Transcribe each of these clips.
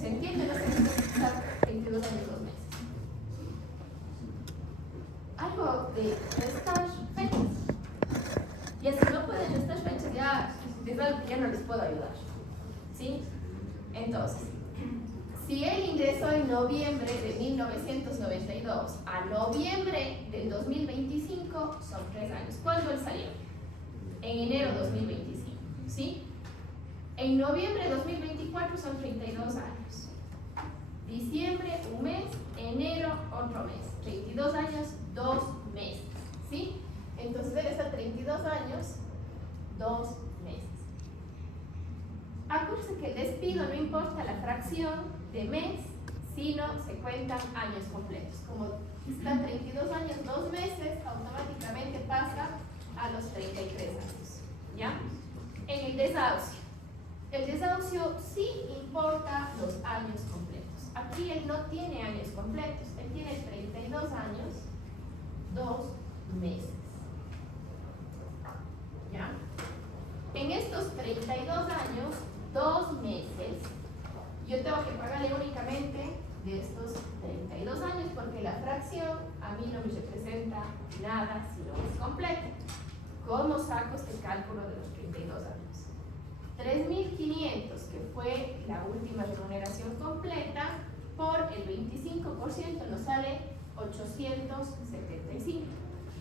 ¿Se entiende? No se entiende estar 22 años, 2 meses. Algo de restar fechas. Y si no pueden restar fechas, ya es algo que ya no les puedo ayudar. ¿Sí? Entonces, si él ingresó en noviembre de 1992 a noviembre del 2025, son 3 años. ¿Cuándo él salió? En enero de 2025. ¿Sí? En noviembre de 2024 son 32 años. Diciembre, un mes. Enero, otro mes. 32 años, 2 meses. ¿Sí? Entonces él está 32 años, 2 meses. Acuérdense que el despido no importa la fracción de mes, sino se cuentan años completos. Como está 32 años, 2 meses, automáticamente pasa a los 33 años. ¿Ya? En el desahucio. El desahucio sí importa los años completos. Aquí él no tiene años completos, él tiene 32 años, 2 meses. ¿Ya? En estos 32 años, 2 meses, yo tengo que pagarle únicamente de estos 32 años porque la fracción a mí no me representa nada si no es completa. ¿Cómo saco este cálculo de los 32 años? 3.500, que fue la última remuneración completa, por el 25% nos sale 875.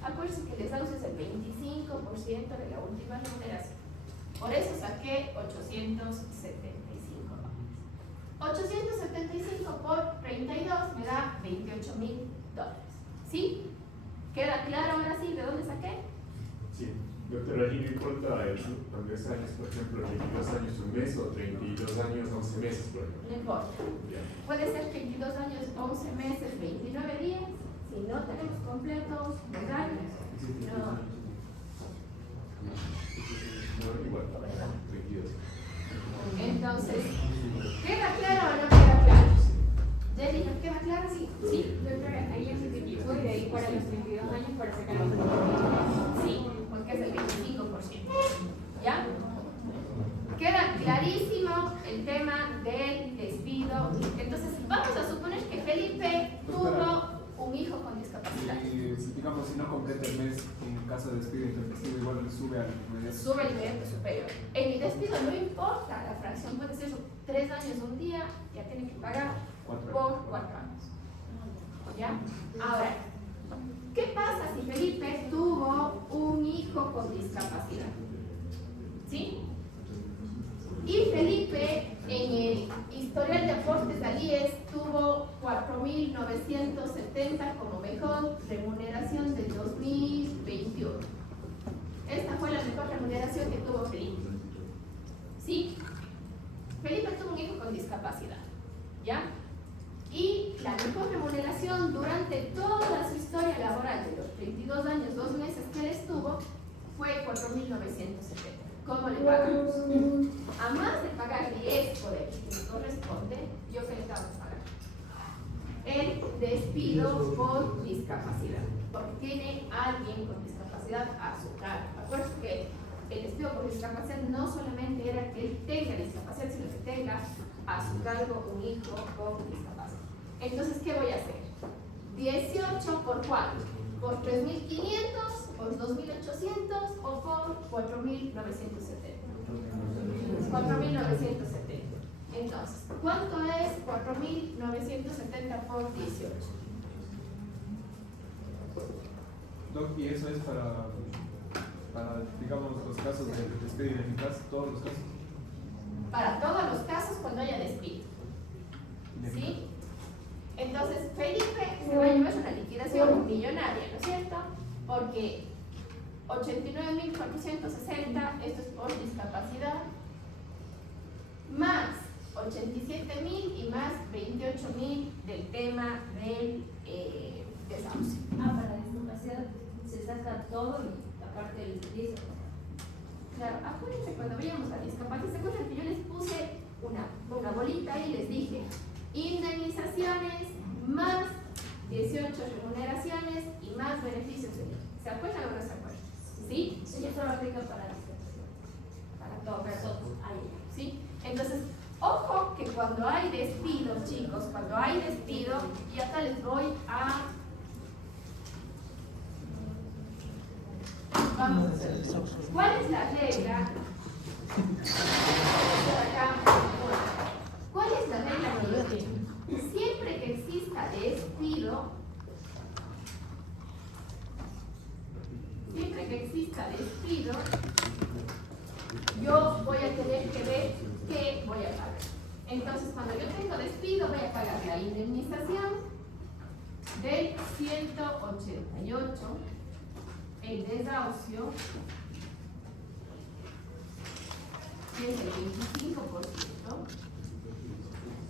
Acuérdense que el desahucio es el 25% de la última remuneración. Por eso saqué 875. 875 por 32 me da $28.000. ¿Sí? ¿Queda claro ahora sí de dónde saqué? Sí. Doctora, allí no importa cuando es años, por ejemplo, 22 años un mes o 32 años 11 meses, por ejemplo. No importa. Ya. Puede ser 22 años, 11 meses, 29 días. Si no tenemos completos los años, no. No, igual, 32. Entonces, ¿queda claro o no queda claro? Jenny, ¿no queda claro? Sí. ¿Sí? Doctora, ahí ya se multiplicó y de ahí para los 32 años para sacar los 32. Sí, porque es el 25%. ¿Ya? Queda clarísimo el tema del despido. Entonces, vamos a suponer que Felipe tuvo un hijo con discapacidad. Digamos, si no completa el mes, en el caso de despido intempestivo, igual le sube al inmediato. Sube el inmediato superior. En el despido no importa la fracción, puede ser 3 años un día, ya tiene que pagar 4 por 4 años. ¿Ya? Ahora, ¿qué pasa si Felipe tuvo un hijo con discapacidad? ¿Sí? Y Felipe en el historial de aportes al IES tuvo 4.970 como mejor remuneración del 2021. Esta fue la mejor remuneración que tuvo Felipe. ¿Sí? Felipe tuvo un hijo con discapacidad. ¿Ya? Y la mejor remuneración durante toda su historia laboral de los 22 años, 2 meses que él estuvo, fue 4.970. ¿Cómo le pagamos? A más de pagar el IES por el que me corresponde, yo que le tengo que pagar el despido por discapacidad, porque tiene alguien con discapacidad a su cargo. Acuérdense que el despido por discapacidad no solamente era que él tenga discapacidad, sino que tenga a su cargo un hijo con discapacidad. Entonces, ¿qué voy a hacer? 18 por 4, por 3.500, por 2.800 o por 4.970. 4.970. Entonces, ¿cuánto es 4.970 por 18? Doc, ¿y eso es para, digamos, los casos de despido ineficaz, todos los casos? Para todos los casos cuando haya despido. ¿Sí? Entonces, Felipe se va a llevar una liquidación millonaria, ¿no es cierto? Porque 89.460, esto es por discapacidad, más 87.000 y más 28.000 del tema del desahucio. Para la discapacidad se saca todo y aparte del servicio. Claro, acuérdense cuando veíamos a discapacidad, ¿se acuerdan que yo les puse una bolita y les dije indemnizaciones más 18 remuneraciones y más beneficios de ley? ¿Se acuerdan o no se acuerdan? ¿Sí? Eso ya solo aplica para discapacidad. Para todos. Para todos. Ahí. ¿Sí? Entonces, ojo que cuando hay despido, chicos, cuando hay despido, y acá les voy a... Vamos a hacer. ¿Cuál es la regla? ¿Cuál es la regla que yo tengo? Siempre que exista despido, yo voy a tener que ver qué voy a pagar. Entonces, cuando yo tengo despido, voy a pagar la indemnización del 188, el desahucio, que es el 25%,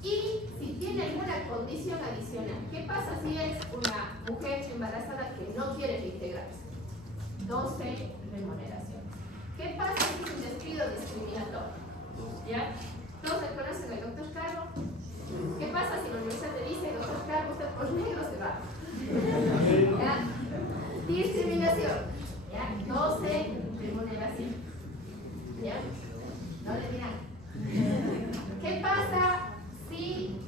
y si tiene alguna condición adicional. ¿Qué pasa si es una mujer embarazada que no quiere reintegrarse? 12 remuneraciones. ¿Qué pasa si es un despido discriminatorio? ¿Ya? ¿Todos reconocen al doctor Carlos? ¿Qué pasa si la universidad te dice, doctor Carlos, usted por negro se va? ¿Ya? Discriminación. ¿Ya? 12 remuneraciones. ¿Ya? No le dirán. ¿Qué pasa si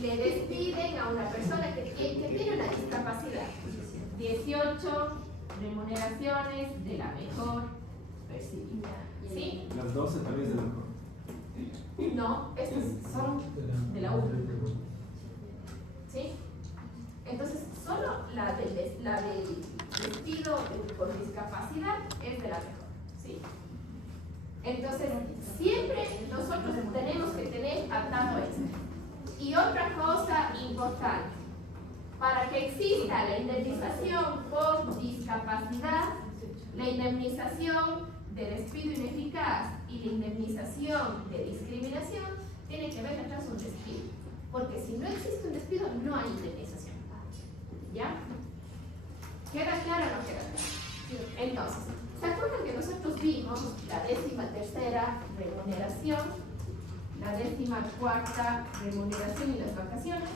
le despiden a una persona que tiene una discapacidad? 18 remuneraciones de la mejor percibida. ¿Sí? Las 12 también es de la mejor. No, estas son de la 1. ¿Sí? Entonces, solo la del despido por discapacidad es de la mejor. ¿Sí? Entonces, siempre nosotros tenemos que tener atado esto. Y otra cosa importante, para que exista la indemnización por discapacidad, la indemnización de despido ineficaz y la indemnización de discriminación, tiene que ver detrás un despido. Porque si no existe un despido, no hay indemnización. ¿Ya? ¿Queda claro o no queda claro? Entonces, ¿se acuerdan que nosotros vimos la 13ª remuneración, la 14ª remuneración y las vacaciones?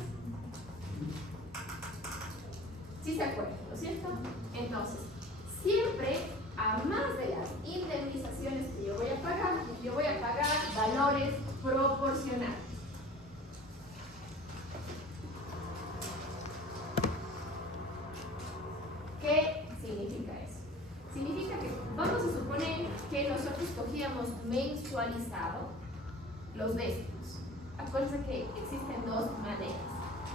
¿Sí se acuerdan, no es cierto? Entonces, siempre, a más de las indemnizaciones que yo voy a pagar valores proporcionales. ¿Qué significa eso? Significa que vamos a suponer que nosotros cogíamos mensualizado los décimos. Acuérdense que existen dos maneras,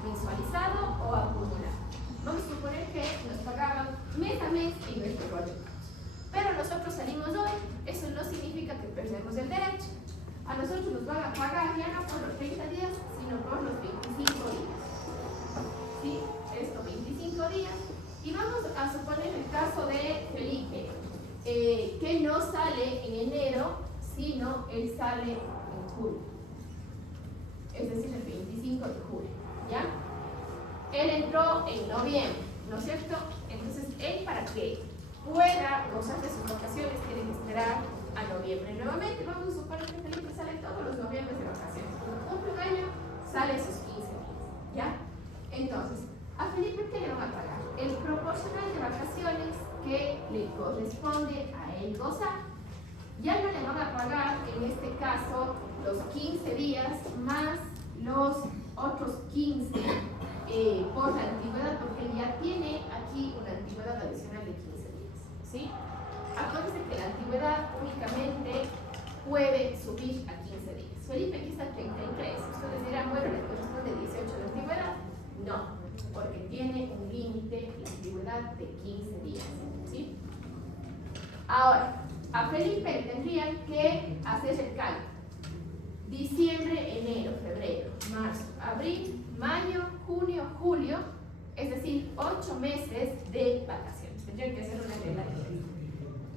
mensualizado o acumulado. Vamos a suponer que nos pagaban mes a mes en nuestro rol de pagos. Pero nosotros salimos hoy, eso no significa que perdemos el derecho. A nosotros nos van a pagar ya no por los 30 días, sino por los 25 días. ¿Sí? Estos 25 días. Y vamos a suponer el caso de Felipe, que no sale en enero, sino él sale en julio. Es decir, el 25 de julio. ¿Ya? Él entró en noviembre, ¿no es cierto? Entonces, él para que pueda gozar de sus vacaciones tiene que esperar a noviembre. Nuevamente, vamos a suponer que Felipe sale todos los noviembres de vacaciones. Cuando cumple un año, sale sus 15 días. ¿Ya? Entonces, a Felipe, ¿qué le van a pagar? El proporcional de vacaciones que le corresponde a él gozar. Ya no le van a pagar, en este caso, los 15 días más los otros 15 por la antigüedad, porque él ya tiene aquí una antigüedad adicional de 15 días. ¿Sí? Acuérdense que la antigüedad únicamente puede subir a 15 días. Felipe aquí está 33. Ustedes dirán, bueno, le corresponde 18 de antigüedad. No, porque tiene un límite de antigüedad de 15 días. ¿Sí? Ahora, a Felipe le tendrían que hacer el cálculo. Diciembre, enero, febrero, marzo, abril, mayo, junio, julio, es decir, 8 meses de vacaciones. Tendrían que hacer una regla de 3.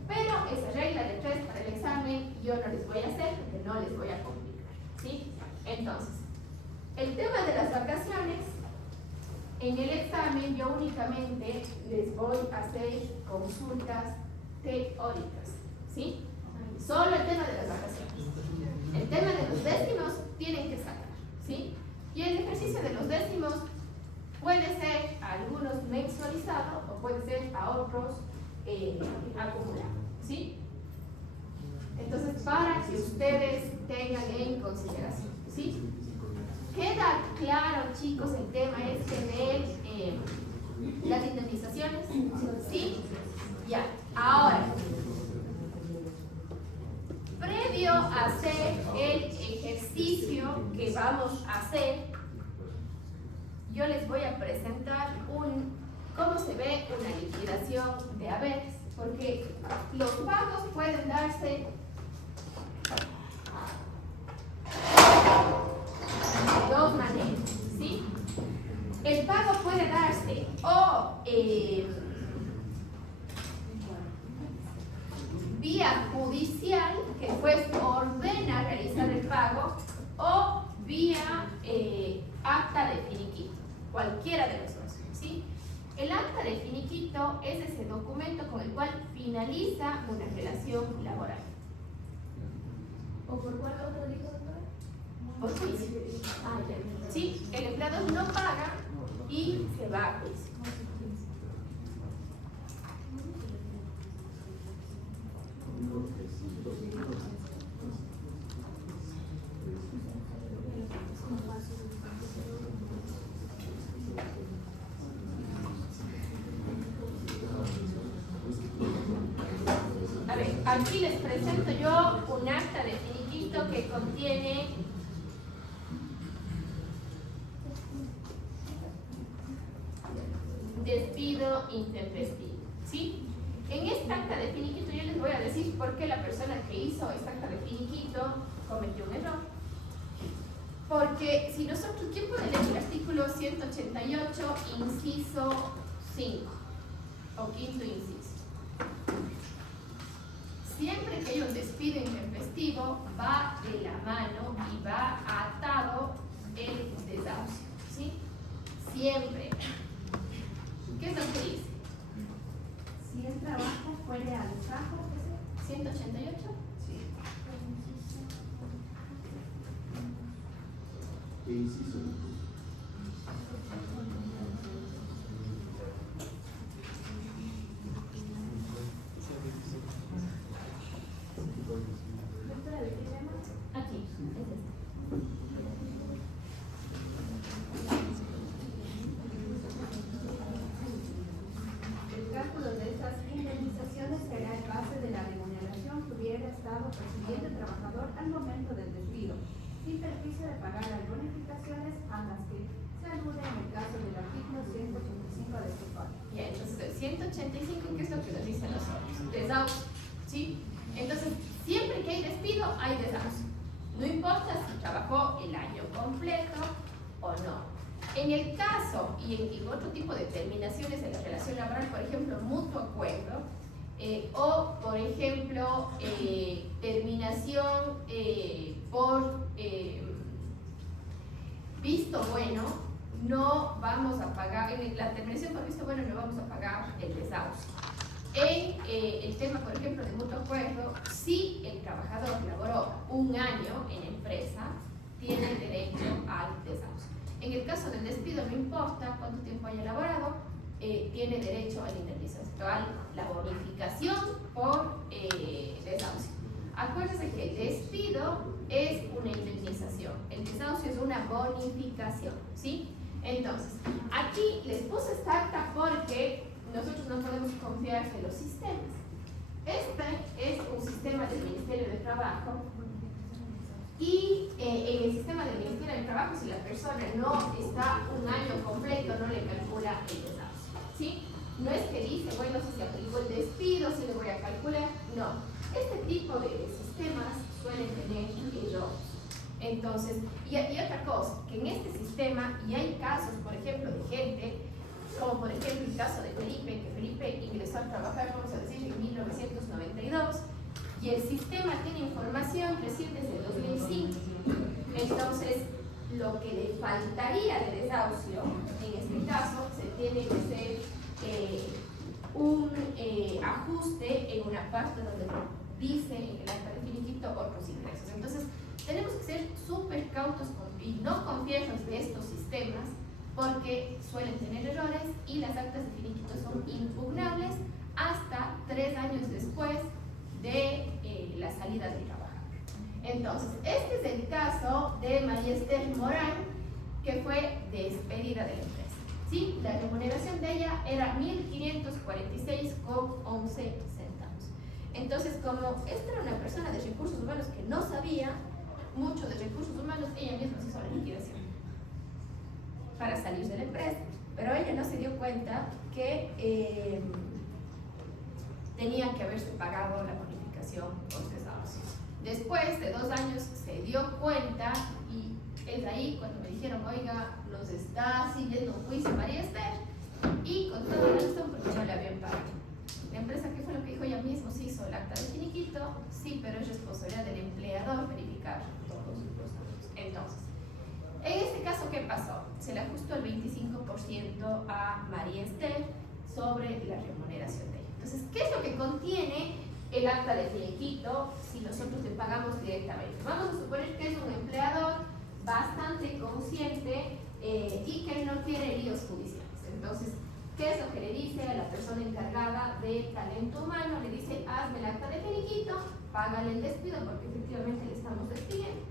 Pero esa regla de 3 para el examen yo no les voy a hacer porque no les voy a complicar. ¿Sí? Entonces, el tema de las vacaciones, en el examen yo únicamente les voy a hacer consultas teóricas. ¿Sí? Solo el tema de las vacaciones. El tema de los décimos tienen que sacar. ¿Sí? Y el ejercicio de los décimos puede ser a algunos mensualizados o puede ser a otros acumulados. ¿Sí? Entonces, para que ustedes tengan en consideración. ¿Sí? ¿Ya? Claro, chicos, el tema este de las indemnizaciones. ¿Sí? Ya. Ahora, previo a hacer el ejercicio que vamos a hacer, yo les voy a presentar cómo se ve una liquidación de haberes, porque los pagos pueden darse de dos maneras, ¿sí? El pago puede darse o vía judicial, que el juez ordena realizar el pago, o vía acta de finiquito, cualquiera de los dos, ¿sí? El acta de finiquito es ese documento con el cual finaliza una relación laboral. ¿O por cuál otro dijo, doctora? Por juicio. ¿Sí? El empleado no paga y se va a juicio. A ver, aquí les presento yo un acta de finiquito que contiene despido intempestivo, ¿sí? En esta acta de finiquito yo les voy a decir por qué la persona que hizo esta acta de finiquito cometió un error. Porque si nosotros, ¿quién puede leer el artículo 188, inciso 5 o quinto inciso? Siempre que hay un despido intempestivo, va de la mano y va atado el desahucio, ¿sí? Siempre. ¿Qué es lo que dice? Si el trabajo fuere al trabajo, ¿qué es? 188. Sí. ¿Qué inciso? Doctora, ¿de qué tema? Aquí, es este. El cálculo de estas indemnizaciones será en base de la remuneración que hubiera estado percibiendo el trabajador al momento del despido, sin perjuicio de pagar las bonificaciones a las que se alude en el caso del artículo 185 de este código. Ya, entonces el 185, ¿qué es lo que nos dice a nosotros? Desahucio, ¿sí? Entonces, siempre que hay despido, hay desahucio. No importa si trabajó el año completo o no. En el caso y en otro tipo de terminaciones en la relación laboral, por ejemplo, mutuo acuerdo, o por ejemplo, terminación por visto bueno, no vamos a pagar, en la terminación por visto bueno no vamos a pagar el desahucio. En el tema, por ejemplo, de mutuo acuerdo, si el trabajador laboró un año en la empresa, tiene derecho al desahucio. En el caso del despido, no importa cuánto tiempo haya laborado, tiene derecho a la indemnización, a la bonificación por desahucio. Acuérdense que el despido es una indemnización, el desahucio es una bonificación, ¿sí? Entonces, aquí les puse esta acta porque nosotros no podemos confiar en los sistemas. Este es un sistema del Ministerio de Trabajo y en el sistema del Ministerio de Trabajo, si la persona no está un año completo, no le calcula el desahucio, ¿sí? No es que dice, bueno, si se aplicó el despido, si le voy a calcular, no. Este tipo de sistemas suelen tener errores. Entonces, y otra cosa, que en este sistema, y hay casos, por ejemplo, de gente, como por ejemplo el caso de Felipe, que Felipe ingresó a trabajar, vamos a decir, en 1992, y el sistema tiene información recién desde 2005. Entonces, lo que le faltaría de desahucio, en este caso, se tiene que hacer un ajuste en una parte donde dice en el acta de finiquito otros ingresos. Entonces, tenemos que ser súper cautos y no confiarnos de estos sistemas porque suelen tener errores y las actas de finiquito son impugnables hasta 3 años después de la salida del trabajador. Entonces, este es el caso de María Esther Morán, que fue despedida de la empresa. ¿Sí? La remuneración de ella era 1.546,11 centavos. Entonces, como esta era una persona de recursos humanos que no sabía mucho de recursos humanos, ella misma se hizo la liquidación para salir de la empresa, pero ella no se dio cuenta que tenía que haberse pagado la bonificación por desahucio. Después de 2 años se dio cuenta y es ahí cuando me dijeron, oiga, nos está siguiendo un juicio María Esther, y con toda la razón porque no le habían pagado. La empresa, ¿qué fue lo que dijo ella misma? Se hizo el acta de finiquito, sí, pero es responsabilidad del empleador verificar todos los datos. Entonces, en este caso, ¿qué pasó? Se le ajustó el 25% a María Esther sobre la remuneración de ella. Entonces, ¿qué es lo que contiene el acta de finiquito si nosotros le pagamos directamente? Vamos a suponer que es un empleador bastante consciente y que no tiene líos judiciales. Entonces, ¿qué es lo que le dice a la persona encargada de talento humano? Le dice, hazme el acta de finiquito, págale el despido porque efectivamente le estamos despidiendo.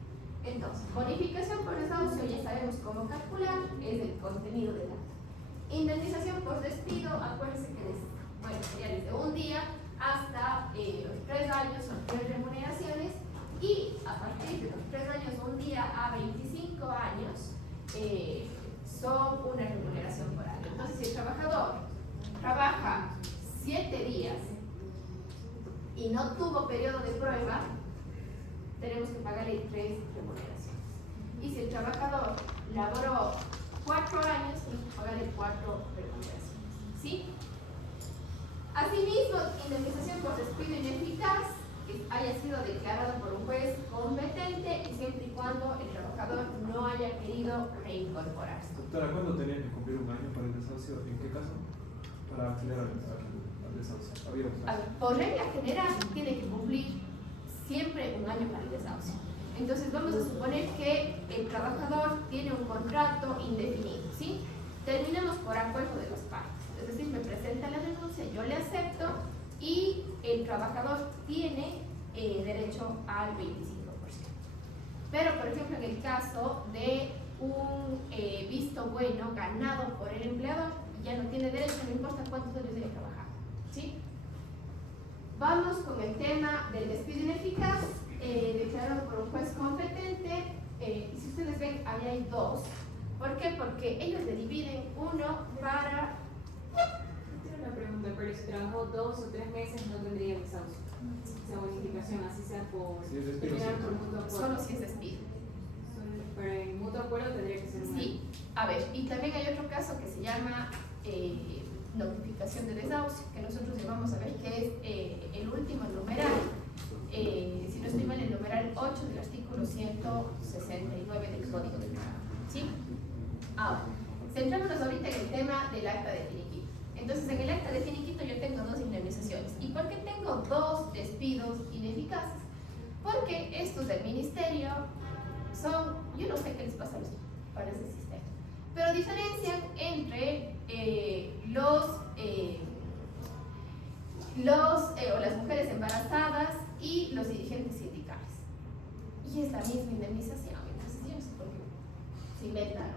Entonces, bonificación por desahucio, ya sabemos cómo calcular, es el contenido del acta. Indemnización por despido, acuérdense que sería desde un día hasta los 3 años, son 3 remuneraciones, y a partir de los 3 años, un día a 25 años, son una remuneración por año. Entonces, si el trabajador trabaja 7 días y no tuvo periodo de prueba, tenemos que pagarle 3 remuneraciones. Y si el trabajador laboró 4 años, tenemos que pagarle 4 remuneraciones. ¿Sí? Asimismo, indemnización por despido ineficaz, que haya sido declarado por un juez competente y siempre y cuando el trabajador no haya querido reincorporarse. Doctora, ¿cuándo tenía que cumplir 1 año para el desahucio? ¿En qué caso? Para acceder al desahucio. ¿Había un caso? Por regla general, tiene que cumplir siempre 1 año para el desahucio. Entonces, vamos a suponer que el trabajador tiene un contrato indefinido, ¿sí? Terminamos por acuerdo de las partes. Es decir, me presenta la denuncia, yo le acepto y el trabajador tiene derecho al 25%. Pero, por ejemplo, en el caso de un visto bueno ganado por el empleador, ya no tiene derecho, no importa cuántos años haya trabajado, ¿sí? Vamos con el tema del despido ineficaz, declarado por un juez competente. Y si ustedes ven, ahí hay 2. ¿Por qué? Porque ellos le dividen uno para... Tengo una pregunta, pero si trabajó 2 o 3 meses no tendría desahucio. Esa bonificación, así sea por Si es despido, terminar sí. por mutuo acuerdo. Solo si es despido. Pero en mutuo acuerdo tendría que ser un Sí. A ver, y también hay otro caso que se llama notificación de desahucio, que nosotros llevamos a ver que es el último numeral, si no estoy mal, el numeral 8 del artículo 169 del Código del Trabajo. ¿Sí? Ahora, centrémonos ahorita en el tema del acta de finiquito. Entonces, en el acta de finiquito yo tengo 2 indemnizaciones. ¿Y por qué tengo 2 despidos ineficaces? Porque estos del ministerio son, yo no sé qué les pasa a los para ese sistema, pero diferencian entre o las mujeres embarazadas y los dirigentes sindicales. Y es la misma indemnización. Entonces, yo no sé por qué se inventaron.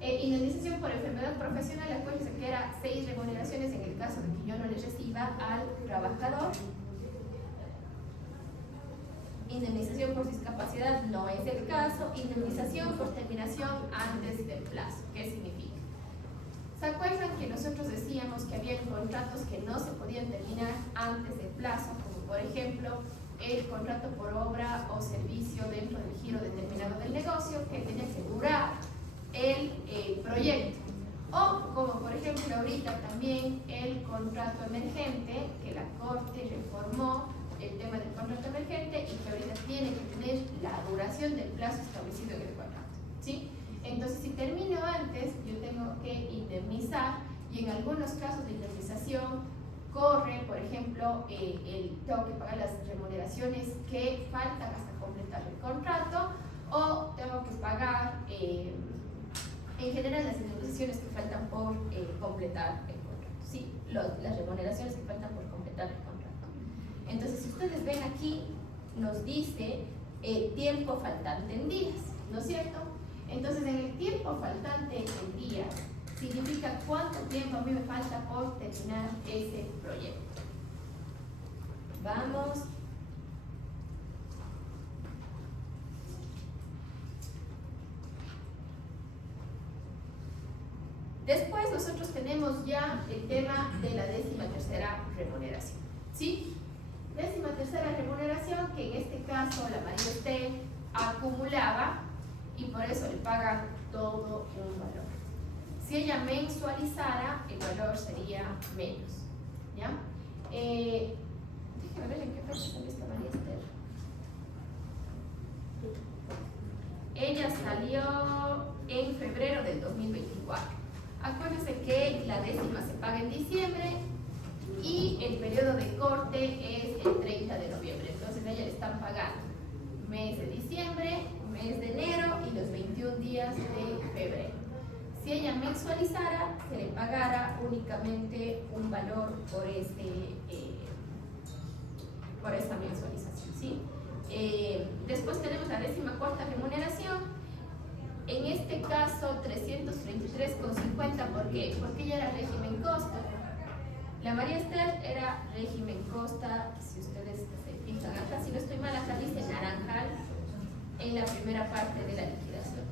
Indemnización por enfermedad profesional, acuérdense que era 6 remuneraciones en el caso de que yo no le reciba al trabajador. Indemnización por discapacidad no es el caso. Indemnización por terminación antes del plazo. ¿Qué significa? ¿Se acuerdan que nosotros decíamos que había contratos que no se podían terminar antes del plazo? Como por ejemplo el contrato por obra o servicio dentro del giro determinado del negocio, que tenía que durar el proyecto. O como por ejemplo ahorita también el contrato emergente, que la Corte reformó el tema del contrato emergente y que ahorita tiene que tener la duración del plazo establecido en el contrato, ¿sí? Entonces, si termino antes, yo tengo que indemnizar, y en algunos casos de indemnización corre, por ejemplo, tengo que pagar las remuneraciones que faltan hasta completar el contrato, o tengo que pagar, en general, las indemnizaciones que faltan por completar el contrato, ¿sí? Las remuneraciones que faltan por completar el contrato. Entonces, si ustedes ven aquí, nos dice tiempo faltante en días, ¿no es cierto? Entonces, en el tiempo faltante en días, significa cuánto tiempo a mí me falta por terminar ese proyecto. Vamos. Después nosotros tenemos ya el tema de la 13ª remuneración. ¿Sí? 13ª remuneración, que en este caso la María Esther acumulaba y por eso le pagan todo un valor. Si ella mensualizara, el valor sería menos. ¿Ya? Déjame ver en qué fecha salió esta María Esther. Ella salió en febrero del 2024. Acuérdense que la 10ª se paga en diciembre y el periodo de corte es el 30 de noviembre. Entonces a ella le están pagando mes de diciembre, mes de enero y los 21 días de febrero. Si ella mensualizara, se le pagara únicamente un valor por esta mensualización. ¿Sí? Después tenemos la 14ª remuneración. En este caso, 333,50. ¿Por qué? Porque ella era régimen costa. La María Esther era régimen costa. Si ustedes se fijan acá, si no estoy mal, acá dice naranjal en la primera parte de la liquidación.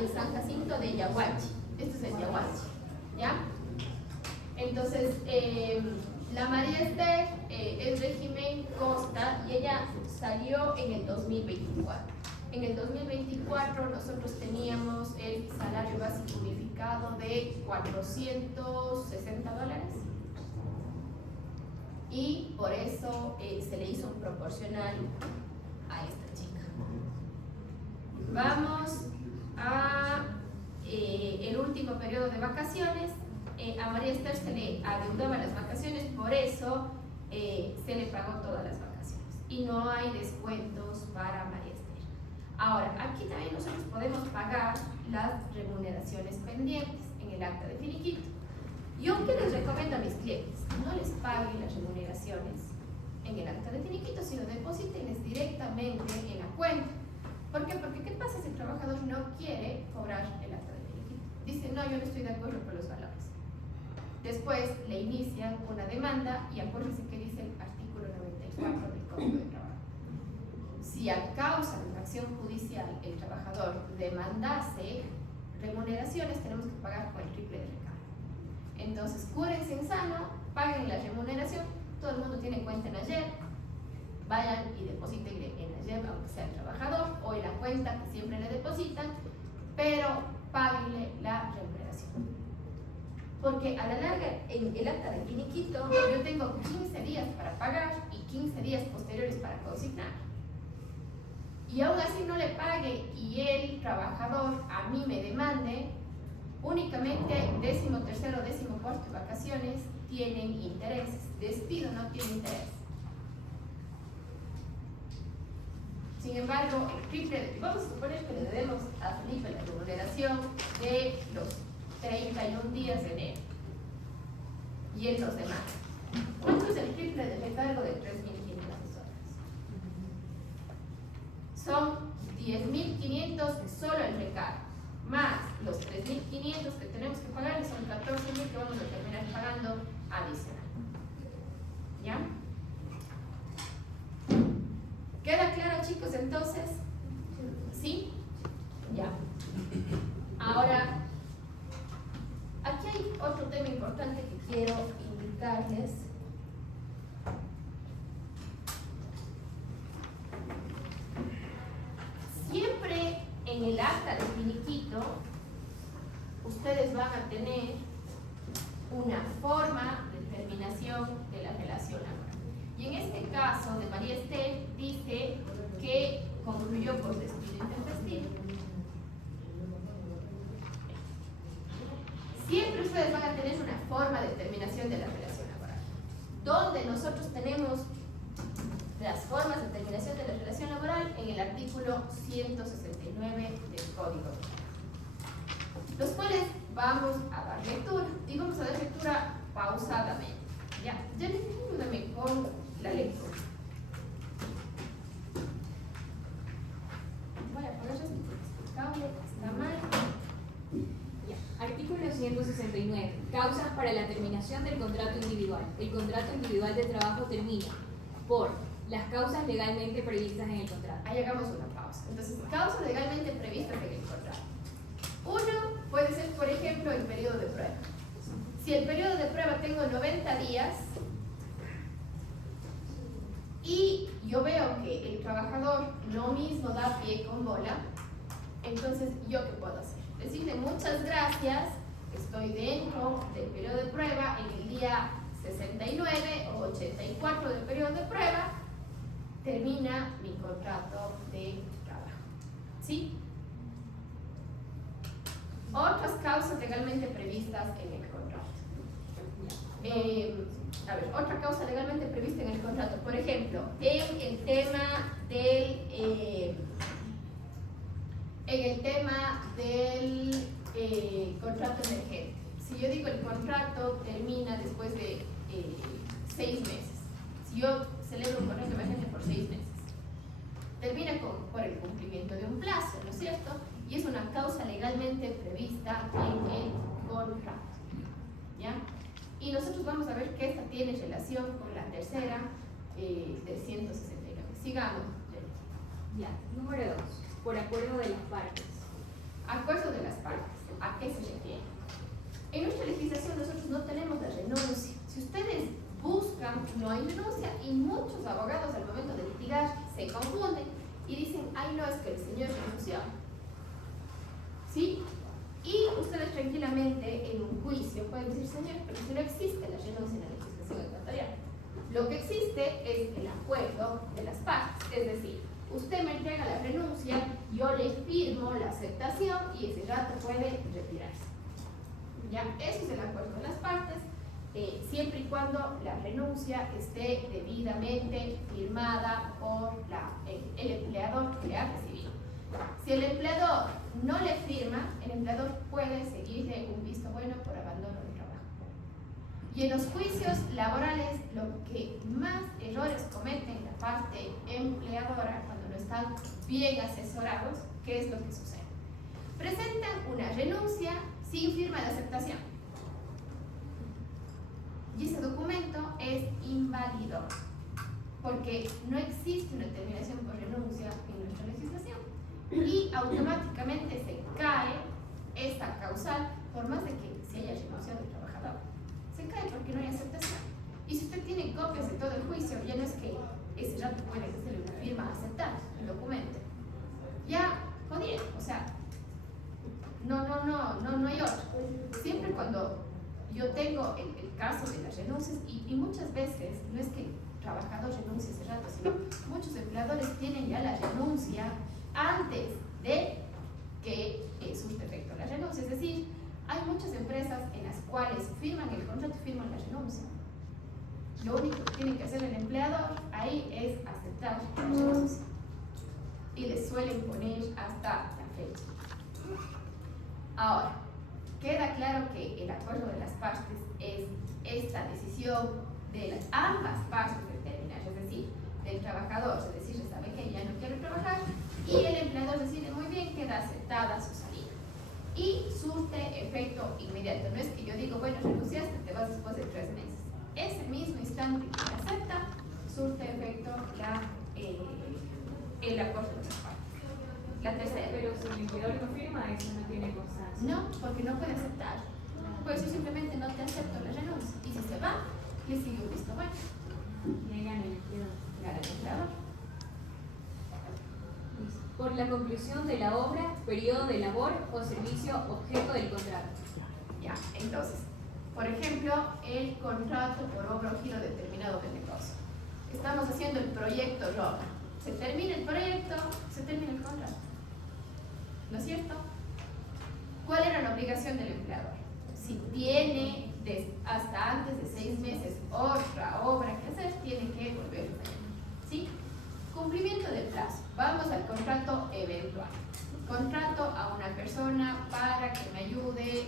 En San Jacinto de Yaguachi. Esto es el Yaguachi. ¿Ya? Entonces, la María Esther es régimen costa y ella salió en el 2024. En el 2024 nosotros teníamos el salario básico unificado de $460 y por eso se le hizo un proporcional a esta chica. Vamos a el último periodo de vacaciones. A María Esther se le adeudaban las vacaciones, por eso se le pagó todas las vacaciones y no hay descuentos para María Esther. Ahora, aquí también nosotros podemos pagar las remuneraciones pendientes en el acta de finiquito. Yo que les recomiendo a mis clientes, no les paguen las remuneraciones en el acta de finiquito, sino deposítenles directamente en la cuenta. ¿Por qué? Porque ¿qué pasa si el trabajador no quiere cobrar el acta de finiquito? Dice, no, yo no estoy de acuerdo con los valores. Después le inician una demanda y acuérdense que dice el artículo 94 del Código de Trabajo. Si a causa de una acción judicial el trabajador demandase remuneraciones, tenemos que pagar con el triple de recargo. Entonces, cúrense en sano, paguen la remuneración, todo el mundo tiene cuenta en AYER, vayan y depositen en AYER, aunque sea el trabajador, o en la cuenta que siempre le depositan, pero páguenle la remuneración. Porque a la larga, en el acta de finiquito, yo tengo 15 días para pagar y 15 días posteriores para consignar. Y aún así no le pague y el trabajador a mí me demande, únicamente 13º, 14º vacaciones tienen intereses. Despido no tiene interés. Sin embargo, el triple, vamos a suponer que le debemos a Felipe la remuneración de los 31 días de enero y él nos demanda. ¿Cuánto es el triple de recargo de 3.500 horas? Son 10.500 solo el recargo, más los 3.500 que tenemos que pagar, son 14.000 que vamos a terminar pagando adicional. ¿Ya? ¿Queda claro, chicos, entonces? ¿Sí? Ya. Ahora, aquí hay otro tema importante que quiero indicarles. Siempre en el acta de finiquito, ustedes van a tener una forma de terminación de la relación laboral. Y en este caso de María Esther dice que concluyó por despido intempestivo. Siempre ustedes van a tener una forma de terminación de la relación laboral. Donde nosotros tenemos las formas de terminación de la relación laboral en el artículo 169 del Código. Los cuales vamos a dar lectura. Y vamos a dar lectura pausadamente. Ya ayúdame con la lectura. Voy a poner este cable que está 169. Causas para la terminación del contrato individual. El contrato individual de trabajo termina por las causas legalmente previstas en el contrato. Ahí hagamos una pausa. Entonces, causas legalmente previstas en el contrato. Uno puede ser, por ejemplo, el periodo de prueba. Si el periodo de prueba tengo 90 días y yo veo que el trabajador no mismo da pie con bola, entonces, ¿yo qué puedo hacer? Decirle muchas gracias, estoy dentro del periodo de prueba, en el día 69 o 84 del periodo de prueba, termina mi contrato de trabajo. ¿Sí? Otras causas legalmente previstas en el contrato. Otra causa legalmente prevista en el contrato, por ejemplo, en el tema del contrato emergente. Si yo digo el contrato termina después de 6 meses, si yo celebro un contrato emergente por 6 meses, termina por el cumplimiento de un plazo, ¿no es cierto? Y es una causa legalmente prevista en el contrato, ¿ya? Y nosotros vamos a ver que esta tiene relación con la tercera del 169. Sigamos. Ya. Número 2. Por acuerdo de las partes. Acuerdo de las partes. ¿A qué se refiere? En nuestra legislación nosotros no tenemos la renuncia. Si ustedes buscan, no hay renuncia y muchos abogados al momento de litigar se confunden y dicen, ay no, es que el señor renunció. ¿Sí? Y ustedes tranquilamente en un juicio pueden decir, señor, pero si no existe la renuncia en la legislación ecuatoriana. Lo que existe es el acuerdo de las partes, es decir, usted me entrega la renuncia, yo le firmo la aceptación y ese rato puede retirarse. ¿Ya? Eso es el acuerdo de las partes, siempre y cuando la renuncia esté debidamente firmada por el empleador que le ha recibido. Si el empleador no le firma, el empleador puede seguirle un visto bueno por abandono de trabajo. Y en los juicios laborales, lo que más errores cometen la parte empleadora cuando no están bien asesorados, ¿qué es lo que sucede? Presentan una renuncia sin firma de aceptación. Y ese documento es inválido, porque no existe una terminación por renuncia en nuestra legislación. Y automáticamente se cae esta causal, por más de que se haya renunciado el trabajador. Se cae porque no hay aceptación. Y si usted tiene copias de todo el juicio, ya no es que ese rato puede hacerle una firma a aceptar el documento. Ya jodieron, o sea, no hay otro. Siempre cuando yo tengo el caso de las renuncias, y muchas veces no es que el trabajador renuncie ese rato, sino muchos empleadores tienen ya la renuncia antes de que surte efecto la renuncia. Es decir, hay muchas empresas en las cuales firman el contrato y firman la renuncia. Lo único que tiene que hacer el empleador ahí es aceptar la renuncia. Y les suelen poner hasta la fecha. Ahora, queda claro que el acuerdo de las partes es esta decisión de ambas partes de terminar, es decir, del trabajador, es decir, sabe que ya no quiere trabajar, y el empleador decide muy bien, queda aceptada su salida. Y surte efecto inmediato. No es que yo digo, bueno, renunciaste, te vas después de 3 meses. Ese mismo instante que acepta, surte efecto el acuerdo de las partes. La tercera. Pero si el empleador no firma, eso no tiene constancia. No, porque no puede aceptar. Pues yo simplemente no te acepto la renuncia. Y si se va, le sigue un visto bueno. Y ahí gana el empleador. Gana el empleador. Por la conclusión de la obra, periodo de labor o servicio objeto del contrato. Ya, entonces, por ejemplo, el contrato por obra o giro determinado de negocio. Estamos haciendo el proyecto Roma. Se termina el proyecto, se termina el contrato. ¿No es cierto? ¿Cuál era la obligación del empleador? Si tiene hasta antes de 6 meses otra obra que hacer, tiene que volver a hacer. ¿Sí? Cumplimiento del plazo. Vamos al contrato eventual. Contrato a una persona para que me ayude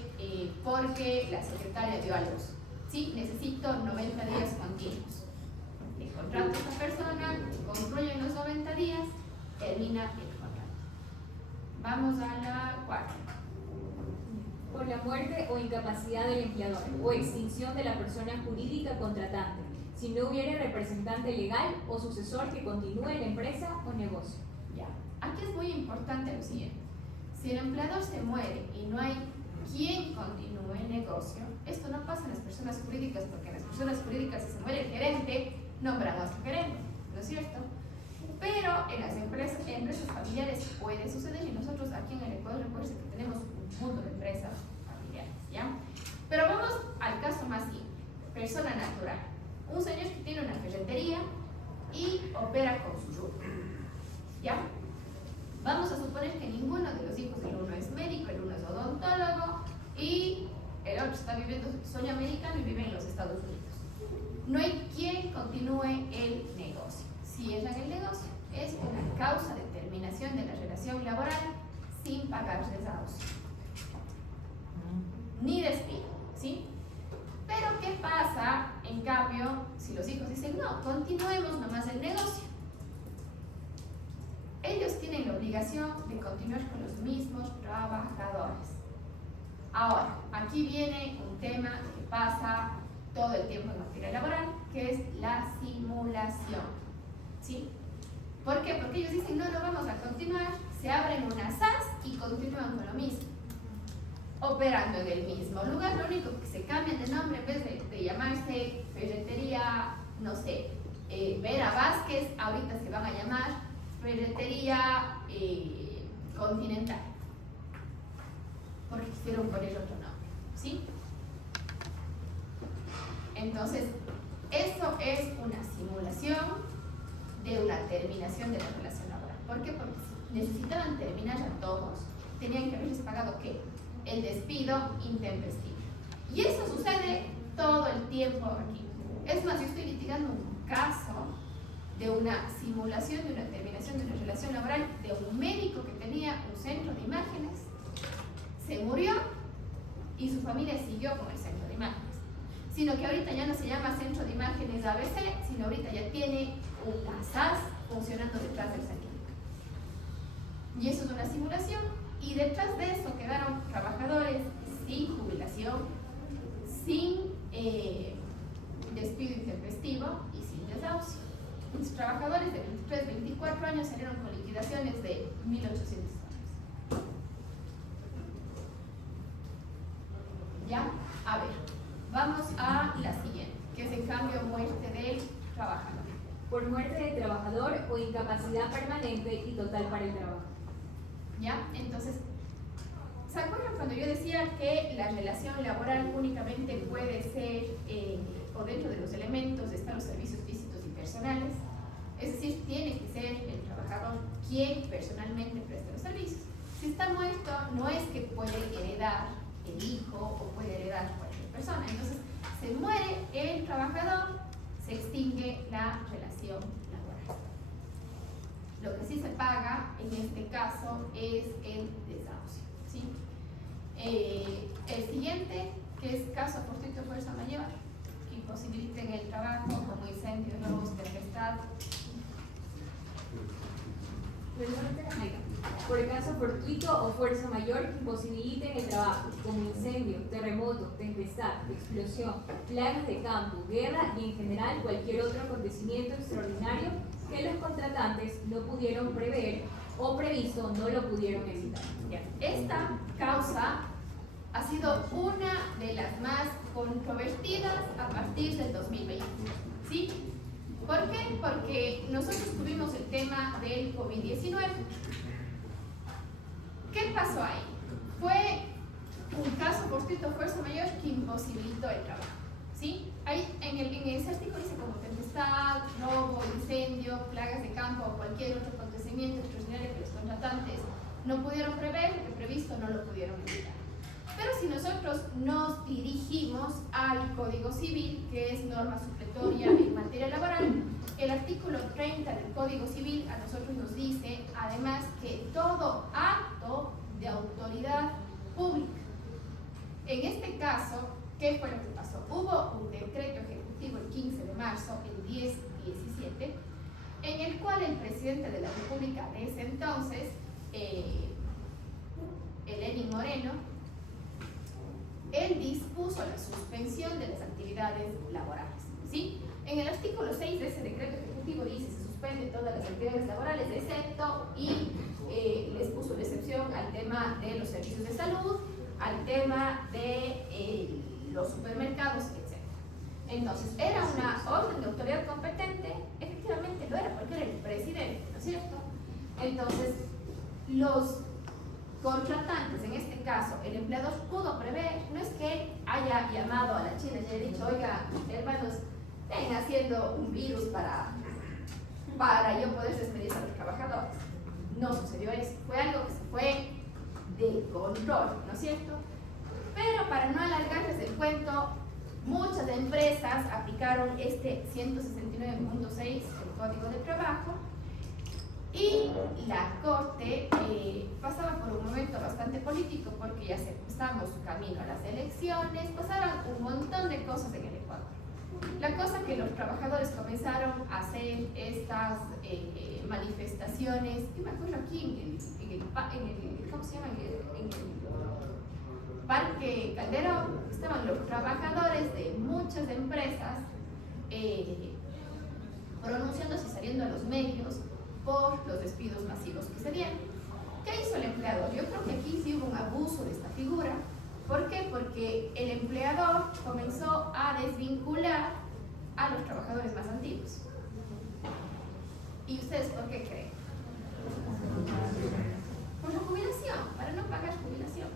porque la secretaria dio a luz. ¿Sí? Necesito 90 días continuos. Le contrato a esa persona, concluyen los 90 días, termina el contrato. Vamos a la 4. con la muerte o incapacidad del empleador o extinción de la persona jurídica contratante, si no hubiere representante legal o sucesor que continúe la empresa o negocio. Ya. Aquí es muy importante lo siguiente. Si el empleador se muere y no hay quien continúe el negocio, esto no pasa en las personas jurídicas, porque en las personas jurídicas, si se muere el gerente, nombran a su gerente, ¿no es cierto? Pero en las empresas familiares puede suceder, y nosotros aquí en el Ecuador, recuerden que tenemos un mundo de empresas familiares, ¿ya? Pero vamos al caso más simple, persona natural. Un señor que tiene una ferretería y opera con su rubro, ¿ya? Vamos a suponer que ninguno de los hijos, el uno es médico, el uno es odontólogo y el otro está viviendo su sueño americano y vive en los Estados Unidos. No hay quien continúe el negocio. Cierran el negocio. Es una causa de terminación de la relación laboral sin pagar desahucio. Ni despido, ¿sí? Pero ¿qué pasa, en cambio, si los hijos dicen, no, continuemos nomás el negocio? Ellos tienen la obligación de continuar con los mismos trabajadores. Ahora, aquí viene un tema que pasa todo el tiempo en materia laboral, que es la simulación, ¿sí? ¿Por qué? Porque ellos dicen, no vamos a continuar, se abren una SAS y continúan con lo mismo, operando en el mismo lugar. Lo único que se cambian de nombre, en vez de llamarse ferretería, no sé, Vera Vázquez, ahorita se van a llamar Ferretería Continental, porque quisieron poner otro nombre, ¿sí? Entonces, eso es una simulación de una terminación de la relación laboral. ¿Por qué? Porque si necesitaban terminar a todos, tenían que haberles pagado ¿qué? El despido intempestivo. Y eso sucede todo el tiempo aquí. Es más, yo estoy litigando un caso de una simulación de una terminación de una relación laboral de un médico que tenía un centro de imágenes, se murió y su familia siguió con el centro de imágenes. Sino que ahorita ya no se llama Centro de Imágenes ABC, sino ahorita ya tiene una SAS funcionando detrás del centro. Y eso es una simulación. Y detrás de eso quedaron trabajadores sin jubilación, sin despido intempestivo y sin desahucio. Los trabajadores de 23, 24 años salieron con liquidaciones de 1.800 dólares. ¿Ya? A ver, vamos a la siguiente, que es el cambio o muerte del trabajador. Por muerte del trabajador o incapacidad permanente y total para el trabajo. ¿Ya? Entonces, ¿se acuerdan cuando yo decía que la relación laboral únicamente puede ser, o dentro de los elementos están los servicios lícitos y personales? Es decir, tiene que ser el trabajador quien personalmente preste los servicios. Si está muerto, no es que puede heredar el hijo o puede heredar cualquier persona. Entonces, se muere el trabajador, se extingue la relación laboral. Lo que sí se paga en este caso es el desahucio, ¿sí? El siguiente, que es caso fortuito fuerza mayor, que imposibiliten el trabajo como incendio, robos, tempestad. Por caso fortuito o fuerza mayor que imposibiliten el trabajo, como incendio, terremoto, tempestad, explosión, plagas de campo, guerra y en general cualquier otro acontecimiento extraordinario que los contratantes no pudieron prever o previsto no lo pudieron evitar. Esta causa ha sido una de las más controvertidas a partir del 2020, ¿sí? ¿Por qué? Porque nosotros tuvimos el tema del COVID-19. ¿Qué pasó ahí? Fue un caso fortuito fuerza mayor que imposibilitó el trabajo, ¿sí? Ahí en ese artículo dice como tempestad, robo, incendio, plagas de campo o cualquier otro acontecimiento extraordinario que los contratantes no pudieron prever, lo que previsto no lo pudieron evitar. Pero si nosotros nos dirigimos al Código Civil, que es norma supletoria en materia laboral, el artículo 30 del Código Civil a nosotros nos dice, además, que todo acto de autoridad pública. En este caso, ¿qué fue lo que pasó? Hubo un decreto ejecutivo el 15 de marzo, el 1017, en el cual el presidente de la República de ese entonces, Lenín Moreno, él dispuso la suspensión de las actividades laborales, ¿sí? En el artículo 6 de ese decreto ejecutivo dice se suspende todas las actividades laborales excepto y les puso la excepción al tema de los servicios de salud, al tema de los supermercados, etc. Entonces, ¿era una orden de autoridad competente? Efectivamente lo era, porque era el presidente, ¿no es cierto? Entonces, los contratantes, en este caso, el empleador pudo prever, no es que haya llamado a la China y haya dicho, oiga, hermanos, ven haciendo un virus para yo poder despedir a los trabajadores. No sucedió eso, fue algo que se fue de control, ¿no es cierto? Pero para no alargarles el cuento, muchas empresas aplicaron este 169.6 del Código de Trabajo y la Corte pasaba por un momento bastante político porque ya estamos camino a las elecciones, pasaban un montón de cosas en el Ecuador. La cosa que los trabajadores comenzaron a hacer estas manifestaciones, yo me acuerdo aquí en el ¿cómo se llama? En el Parque Calderón, estaban los trabajadores de muchas empresas pronunciándose y saliendo a los medios por los despidos masivos que se dieron. ¿Qué hizo el empleador? Yo creo que aquí sí hubo un abuso de esta figura. ¿Por qué? Porque el empleador comenzó a desvincular a los trabajadores más antiguos. ¿Y ustedes por qué creen? Por la jubilación, para no pagar jubilación.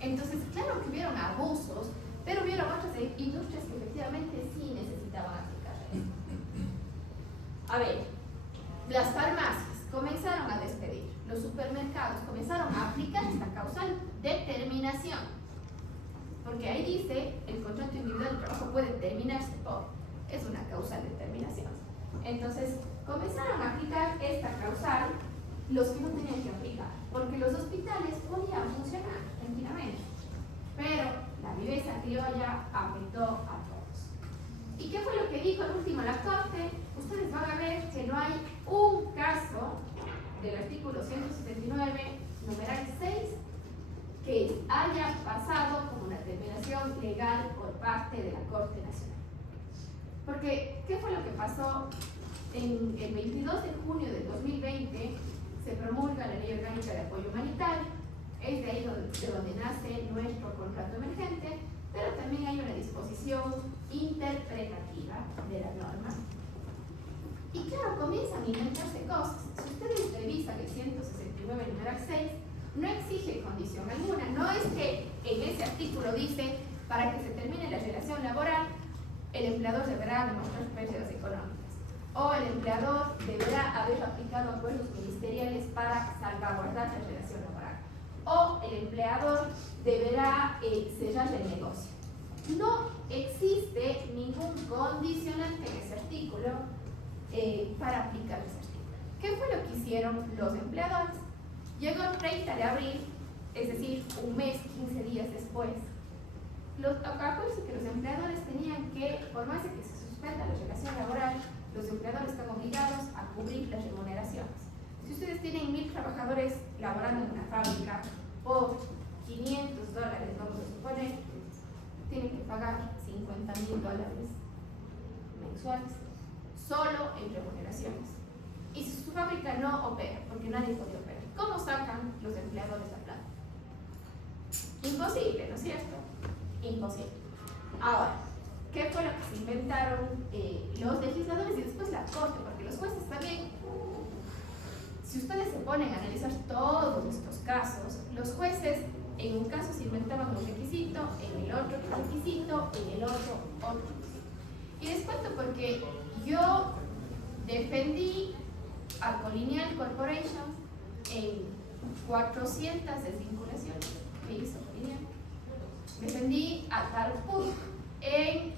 Entonces, claro que hubieron abusos, pero hubieron otras industrias que efectivamente sí necesitaban aplicar esto. A ver, las farmacias comenzaron a despedir, los supermercados comenzaron a aplicar esta causal determinación, porque ahí dice el contrato individual de trabajo puede terminarse por, es una causal determinación. Entonces comenzaron a aplicar esta causal los que no tenían que aplicar, porque los hospitales podían funcionar tranquilamente, pero la viveza criolla afectó a todos. ¿Y qué fue lo que dijo al último la Corte? Ustedes van a ver que no hay un caso del artículo 179, numeral 6, que haya pasado como una determinación legal por parte de la Corte Nacional. Porque, ¿qué fue lo que pasó? En el 22 de junio del 2020 se promulga la Ley Orgánica de Apoyo Humanitario. Es de ahí de donde nace nuestro contrato emergente, pero también hay una disposición interpretativa de la norma. Y claro, comienzan a inventarse cosas. Si ustedes revisan el 169, numeral 6, no exige condición alguna. No es que en ese artículo dice, para que se termine la relación laboral, el empleador deberá demostrar pérdidas económicas. O el empleador deberá haber aplicado acuerdos ministeriales para salvaguardar la relación laboral. O el empleador deberá cerrar el negocio. No existe ningún condicionante en ese artículo para aplicar ese artículo. ¿Qué fue lo que hicieron los empleadores? Llegó el 30 de abril, es decir, un mes, 15 días después. Acuérdense que los empleadores tenían que, por más de que se suspenda la relación laboral, los empleadores están obligados a cubrir las remuneraciones. Si ustedes tienen 1000 trabajadores laborando en una fábrica por $500, vamos a suponer, tienen que pagar $50.000 mensuales solo en remuneraciones. Y si su fábrica no opera, porque nadie puede operar, ¿cómo sacan los empleadores la plata? Imposible, ¿no es cierto? Imposible. Ahora, ¿qué fue lo que se inventaron los legisladores y después la Corte? Porque los jueces también, si ustedes se ponen a analizar todos estos casos, los jueces en un caso se inventaban un requisito, en el otro requisito, en el otro requisito. Y les cuento porque yo defendí a Colonial Corporation en 400 desvinculaciones que hizo Colonial. Defendí a Carrefour en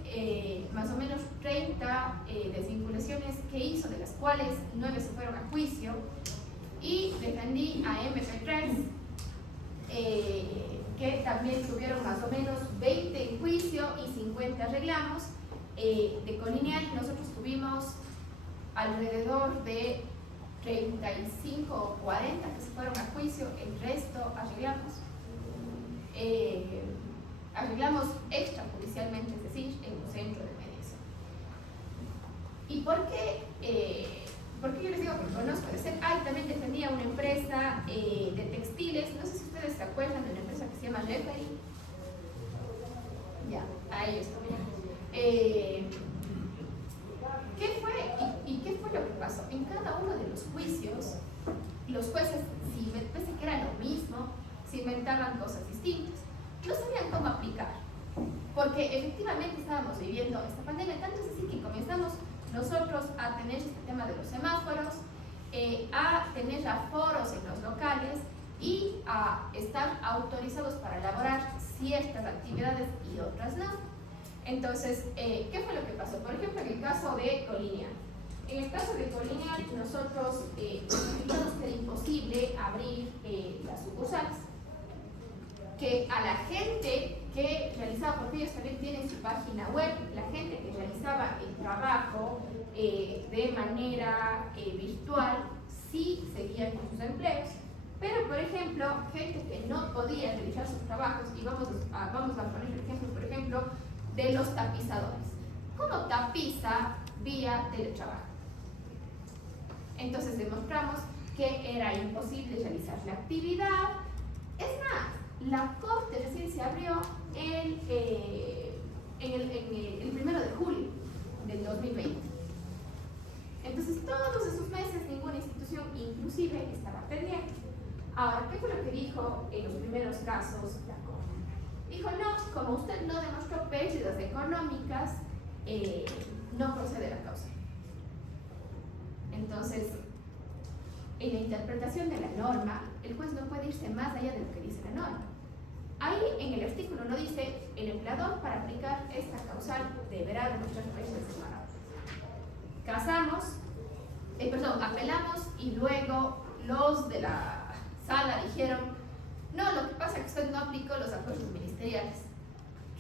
más o menos 30 desvinculaciones que hizo, de las cuales 9 se fueron a juicio. Y defendí a MP3, que también tuvieron más o menos 20 en juicio y 50 reclamos. De Colonial nosotros tuvimos alrededor de 35 o 40 que se fueron a juicio, el resto arreglamos. arreglamos extrajudicialmente, es decir, en un centro de mediación. ¿Y por qué yo les digo? Porque conozco de ser, también defendía una empresa de textiles, no sé si ustedes se acuerdan de una empresa que se llama Referee. Ya, a ellos también. ¿Qué fue lo que pasó? En cada uno de los juicios, los jueces, pese que era lo mismo, se inventaban cosas distintas. No sabían cómo aplicar, porque efectivamente estábamos viviendo esta pandemia, tanto es así que comenzamos nosotros a tener este tema de los semáforos, a tener aforos en los locales y a estar autorizados para elaborar ciertas actividades y otras no. Entonces, ¿qué fue lo que pasó? Por ejemplo, en el caso de Colinial. En el caso de Colinial, nosotros decidimos que era imposible abrir las sucursales. Que a la gente que realizaba, porque ellos también tienen su página web, la gente que realizaba el trabajo de manera virtual, sí seguía con sus empleos. Pero, por ejemplo, gente que no podía realizar sus trabajos, y vamos a poner el ejemplo, por ejemplo, de los tapizadores. ¿Cómo tapiza vía teletrabajo? Entonces demostramos que era imposible realizar la actividad. Es más, la corte recién se abrió el 1 de julio del 2020. Entonces, todos esos meses ninguna institución inclusive estaba pendiente. Ahora, ¿qué fue lo que dijo en los primeros casos la Corte? Dijo, no, como usted no demostró pérdidas económicas, no procede la causa. Entonces, en la interpretación de la norma, el juez no puede irse más allá de lo que dice la norma. Ahí en el artículo no dice, el empleador para aplicar esta causal deberá demostrar pérdidas económicas. Apelamos y luego los de la sala dijeron, no, lo que pasa es que usted no aplicó los acuerdos ministeriales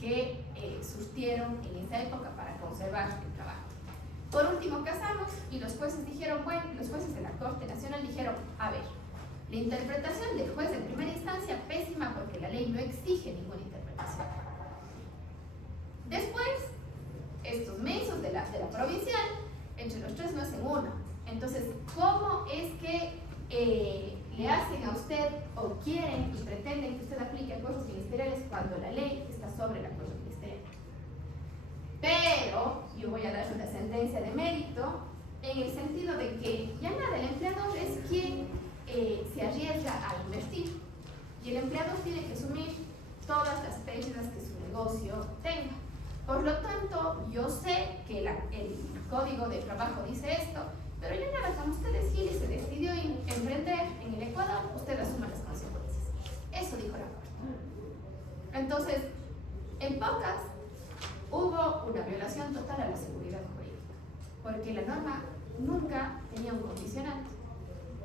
que surtieron en esa época para conservar el trabajo. Por último, casamos y los jueces dijeron, bueno, los jueces de la Corte Nacional dijeron, a ver, la interpretación del juez de primera instancia pésima porque la ley no exige ninguna interpretación. Después, estos mensos de la provincial, entre los tres no hacen uno. Entonces, ¿cómo es que le hacen a usted o quieren y pretenden que usted aplique acuerdos ministeriales cuando la ley está sobre el acuerdo ministerial? Pero yo voy a dar una sentencia de mérito en el sentido de que ya nada, el empleador es quien se arriesga a invertir y el empleador tiene que asumir todas las pérdidas que su negocio tenga. Por lo tanto, yo sé que el Código de Trabajo dice esto, pero ya nada, como usted decide, se decidió emprender en el Ecuador, usted asuma las consecuencias. Eso dijo la Corte. Entonces, en pocas, hubo una violación total a la seguridad jurídica, porque la norma nunca tenía un condicionante.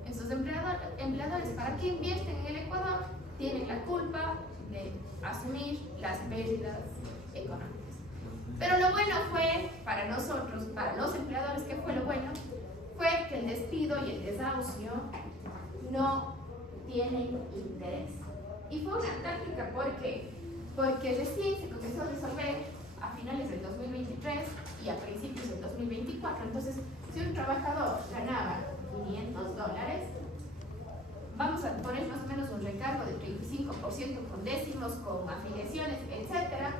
Esos empleadores, ¿para qué invierten en el Ecuador? Tienen la culpa de asumir las pérdidas económicas. Pero lo bueno fue, para nosotros, para los empleadores, ¿qué fue lo bueno? Fue que el despido y el desahucio no tienen interés. Y fue una táctica porque recién se comenzó a resolver a finales del 2023 y a principios del 2024. Entonces, si un trabajador ganaba $500, vamos a poner más o menos un recargo de 35% con décimos, con afiliaciones, etc.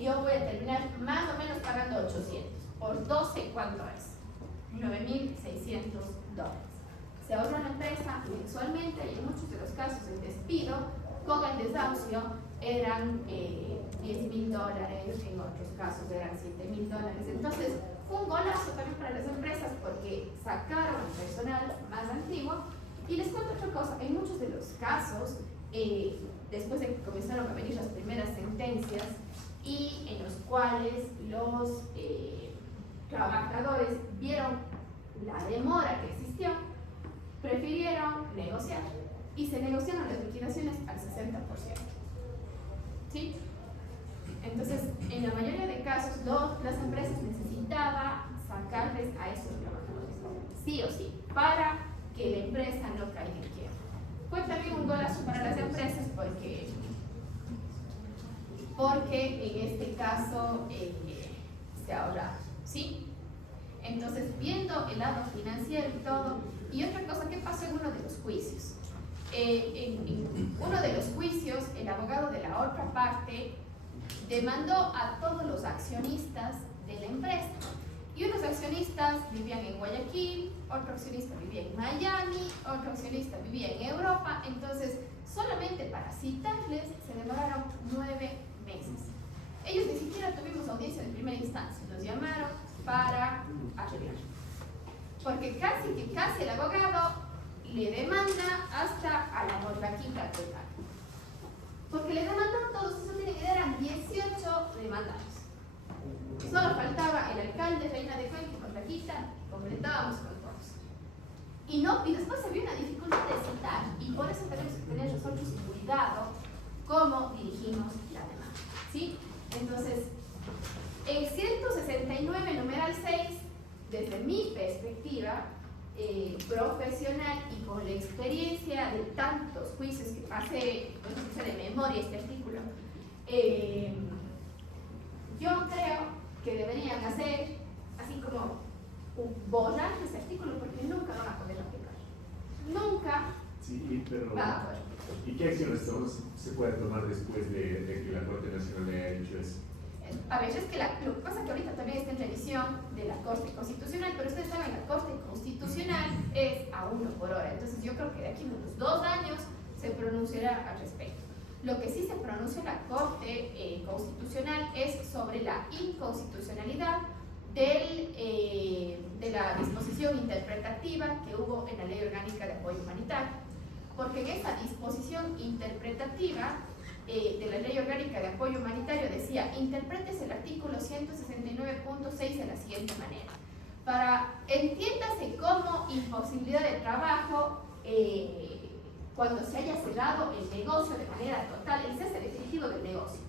Yo voy a terminar más o menos pagando 800. Por 12, ¿cuánto es? $9.600. Se ahorra la empresa mensualmente y en muchos de los casos el despido con el desahucio eran $10.000, en otros casos eran $7.000. Entonces fue un golazo también para las empresas porque sacaron al personal más antiguo. Y les cuento otra cosa, en muchos de los casos, después de que comenzaron a venir las primeras sentencias y en los cuales los trabajadores vieron la demora que existió, prefirieron negociar y se negociaron las liquidaciones al 60%. ¿Sí? Entonces, en la mayoría de casos, las empresas necesitaban sacarles a esos trabajadores, sí o sí, para que la empresa no caiga en quiebra. Fue también un golazo para las empresas porque porque en este caso se ahorra, ¿sí? Entonces, viendo el lado financiero y todo, y otra cosa, ¿qué pasó en uno de los juicios? En uno de los juicios, el abogado de la otra parte demandó a todos los accionistas de la empresa. Y unos accionistas vivían en Guayaquil, otro accionista vivía en Miami, otro accionista vivía en Europa. Entonces, solamente para citarles se demoraron 9 meses. Ellos ni siquiera tuvimos audiencia de primera instancia, nos llamaron para arreglar. Porque casi el abogado le demanda hasta a la morvaquita total. Porque le demandaron todos, eso tiene que eran 18 demandados. Solo faltaba el alcalde, Reina de Cuenca y Morvaquita, completábamos con todos. Y después había una dificultad de citar, y por eso tenemos que tener nosotros cuidado cómo dirigimos la demanda, ¿sí? Entonces, el 169, numeral 6, desde mi perspectiva profesional y con la experiencia de tantos juicios que pasé, no sé de memoria este artículo, yo creo que deberían hacer así como borrar ese artículo porque nunca van a poder aplicar. Nunca Sí, pero va a poder. ¿y qué acciones se puede tomar después de que la Corte Nacional le haya dicho eso? A ver, es que lo que pasa es que ahorita también está en revisión de la Corte Constitucional, pero ustedes saben, la Corte Constitucional es a 1 por hora. Entonces yo creo que de aquí a unos 2 años se pronunciará al respecto. Lo que sí se pronunció la Corte Constitucional es sobre la inconstitucionalidad de la disposición interpretativa que hubo en la Ley Orgánica de Apoyo Humanitario. Porque en esa disposición interpretativa de la Ley Orgánica de Apoyo Humanitario decía: interprétese el artículo 169.6 de la siguiente manera. Entiéndase como imposibilidad de trabajo cuando se haya cerrado el negocio de manera total, el cese definitivo del negocio,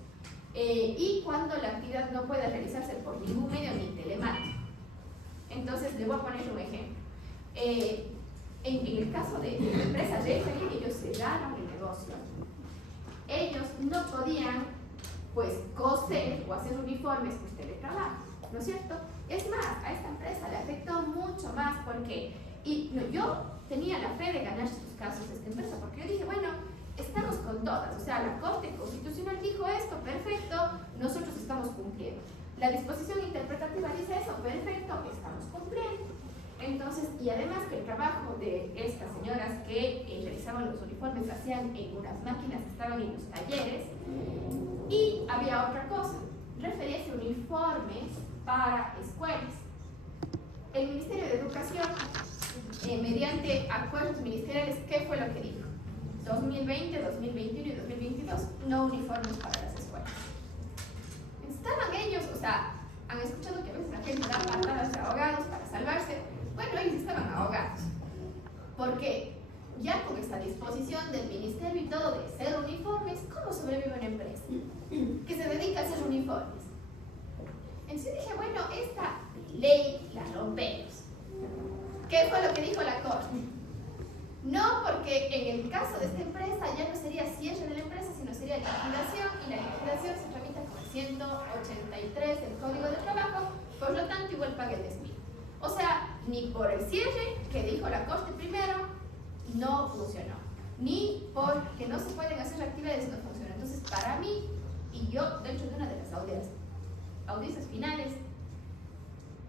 y cuando la actividad no pueda realizarse por ningún medio ni telemático. Entonces, le voy a poner un ejemplo. En el caso de la empresa Referee, ellos cerraron el negocio. Ellos no podían, pues, coser o hacer uniformes por teletrabajo, ¿no es cierto? Es más, a esta empresa le afectó mucho más porque yo tenía la fe de ganar estos casos de esta empresa, porque yo dije, bueno, estamos con todas, o sea, la Corte Constitucional dijo esto, perfecto, nosotros estamos cumpliendo. La disposición interpretativa dice eso, perfecto, estamos cumpliendo. Entonces, y además que el trabajo de estas señoras que realizaban los uniformes lo hacían en unas máquinas que estaban en los talleres. Y había otra cosa, referíase a uniformes para escuelas. El Ministerio de Educación, mediante acuerdos ministeriales, ¿qué fue lo que dijo? 2020, 2021 y 2022, no uniformes para las escuelas. Estaban ellos, o sea, han escuchado que a veces la gente da patadas de abogados para salvarse. Bueno, ellos estaban ahogados, porque ya con esta disposición del ministerio y todo de hacer uniformes, ¿cómo sobrevive una empresa que se dedica a hacer uniformes? Entonces dije, bueno, esta ley la rompemos. ¿Qué fue lo que dijo la Corte? No, porque en el caso de esta empresa ya no sería cierre de la empresa, sino sería liquidación, y la liquidación se tramita con el 183 del Código de Trabajo, por lo tanto igual paga el despido. O sea, ni por el cierre que dijo la Corte primero no funcionó, ni porque no se pueden hacer actividades no funcionó. Entonces, para mí, y yo dentro de una de las audiencias finales,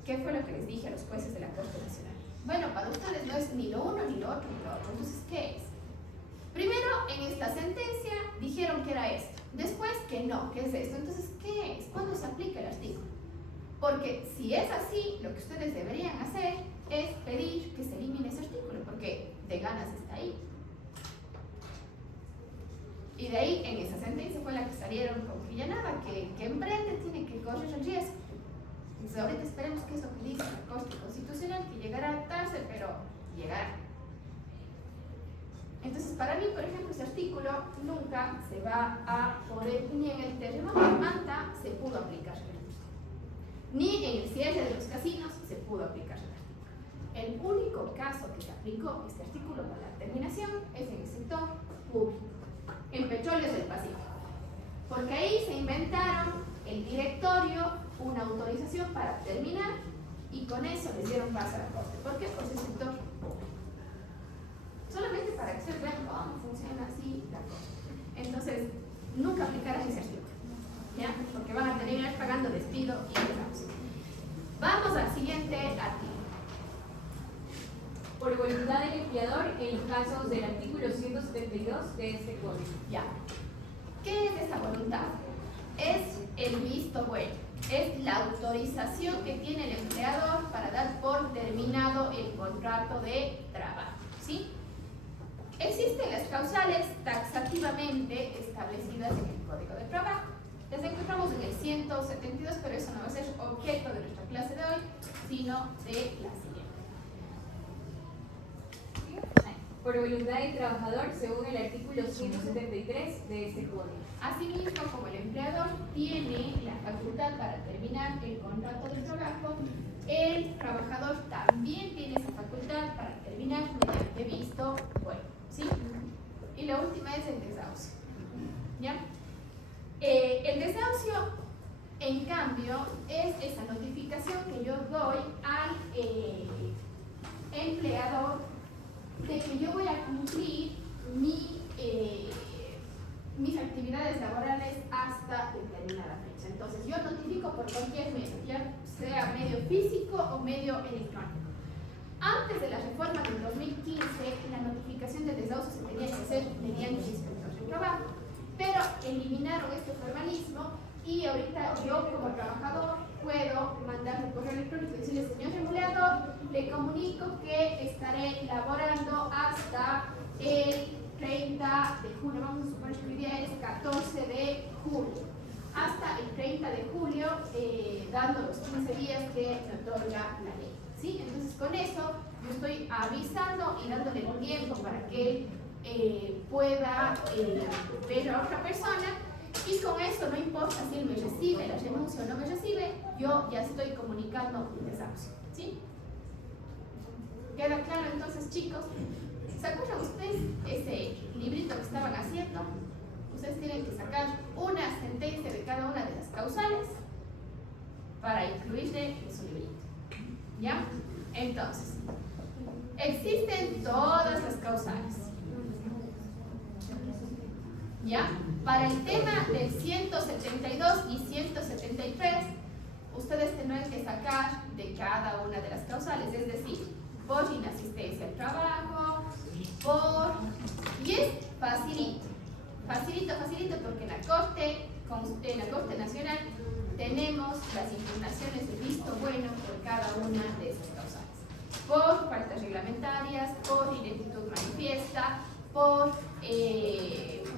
¿qué fue lo que les dije a los jueces de la Corte Nacional? Bueno, para ustedes no es ni lo uno ni lo otro ni lo otro. Entonces, ¿qué es? Primero, en esta sentencia dijeron que era esto, después que no, que es esto. Entonces, ¿qué es? ¿Cuándo se aplica el artículo? Porque si es así, lo que ustedes deberían hacer es pedir que se elimine ese artículo, porque de ganas está ahí. Y de ahí, en esa sentencia fue la que salieron con que ya nada, que emprende tiene que correr el riesgo. Entonces ahorita esperemos que eso que dice la Corte Constitucional, que llegará tarde, pero llegará. Entonces, para mí, por ejemplo, ese artículo nunca se va a poder, ni en el terremoto de Manta se pudo aplicar. Ni en el cierre de los casinos se pudo aplicar el artículo. El único caso que se aplicó este artículo para la terminación es en el sector público, en Petróleos del Pacífico. Porque ahí se inventaron el directorio, una autorización para terminar, y con eso les dieron paso a la corte. ¿Por qué? Por su sector. Solamente para que ustedes vean cómo funciona así la cosa. Entonces, nunca aplicarán ese artículo, ¿ya? Porque van a terminar pagando despido y desahucio. Vamos al siguiente artículo. Por voluntad del empleador en los casos del artículo 172 de este código. Ya. ¿Qué es esa voluntad? Es el visto bueno, es la autorización que tiene el empleador para dar por terminado el contrato de trabajo, ¿sí? Existen las causales taxativamente establecidas en el Código de Trabajo. Las encontramos en el 172, pero eso no va a ser objeto de nuestra clase de hoy, sino de la siguiente. Por voluntad del trabajador según el artículo 173 de este código. Asimismo, como el empleador tiene la facultad para terminar el contrato de trabajo, el trabajador también tiene esa facultad para terminar mediante visto bueno, ¿sí? Y la última es el desahucio, ¿ya? El desahucio, en cambio, es esa notificación que yo doy al empleador de que yo voy a cumplir mis actividades laborales hasta determinada fecha. Entonces, yo notifico por cualquier medio, ya sea medio físico o medio electrónico. Antes de la reforma del 2015, la notificación de desahucio se tenía que hacer mediante el inspector de trabajo, pero eliminaron este formalismo y ahorita yo como trabajador puedo mandar un correo electrónico y decirle: señor empleador, le comunico que estaré laborando hasta el 30 de julio, vamos a suponer que hoy día es 14 de julio, hasta el 30 de julio, dando los 15 días que me otorga la ley, ¿sí? Entonces, con eso yo estoy avisando y dándole un tiempo para que pueda ver a otra persona, y con eso no importa si él me recibe la renuncia o no me recibe, yo ya estoy comunicando el desahucio, ¿sí? ¿Queda claro entonces, chicos? ¿Se acuerdan ustedes ese librito que estaban haciendo? Ustedes tienen que sacar una sentencia de cada una de las causales para incluirle en su librito, ¿ya? Entonces, existen todas las causales, ¿ya? Para el tema del 172 y 173, ustedes tendrán que sacar de cada una de las causales, es decir, por inasistencia al trabajo, y es facilito, porque en la Corte Nacional tenemos las impugnaciones de visto bueno por cada una de esas causales, por faltas reglamentarias, por ineptitud manifiesta, por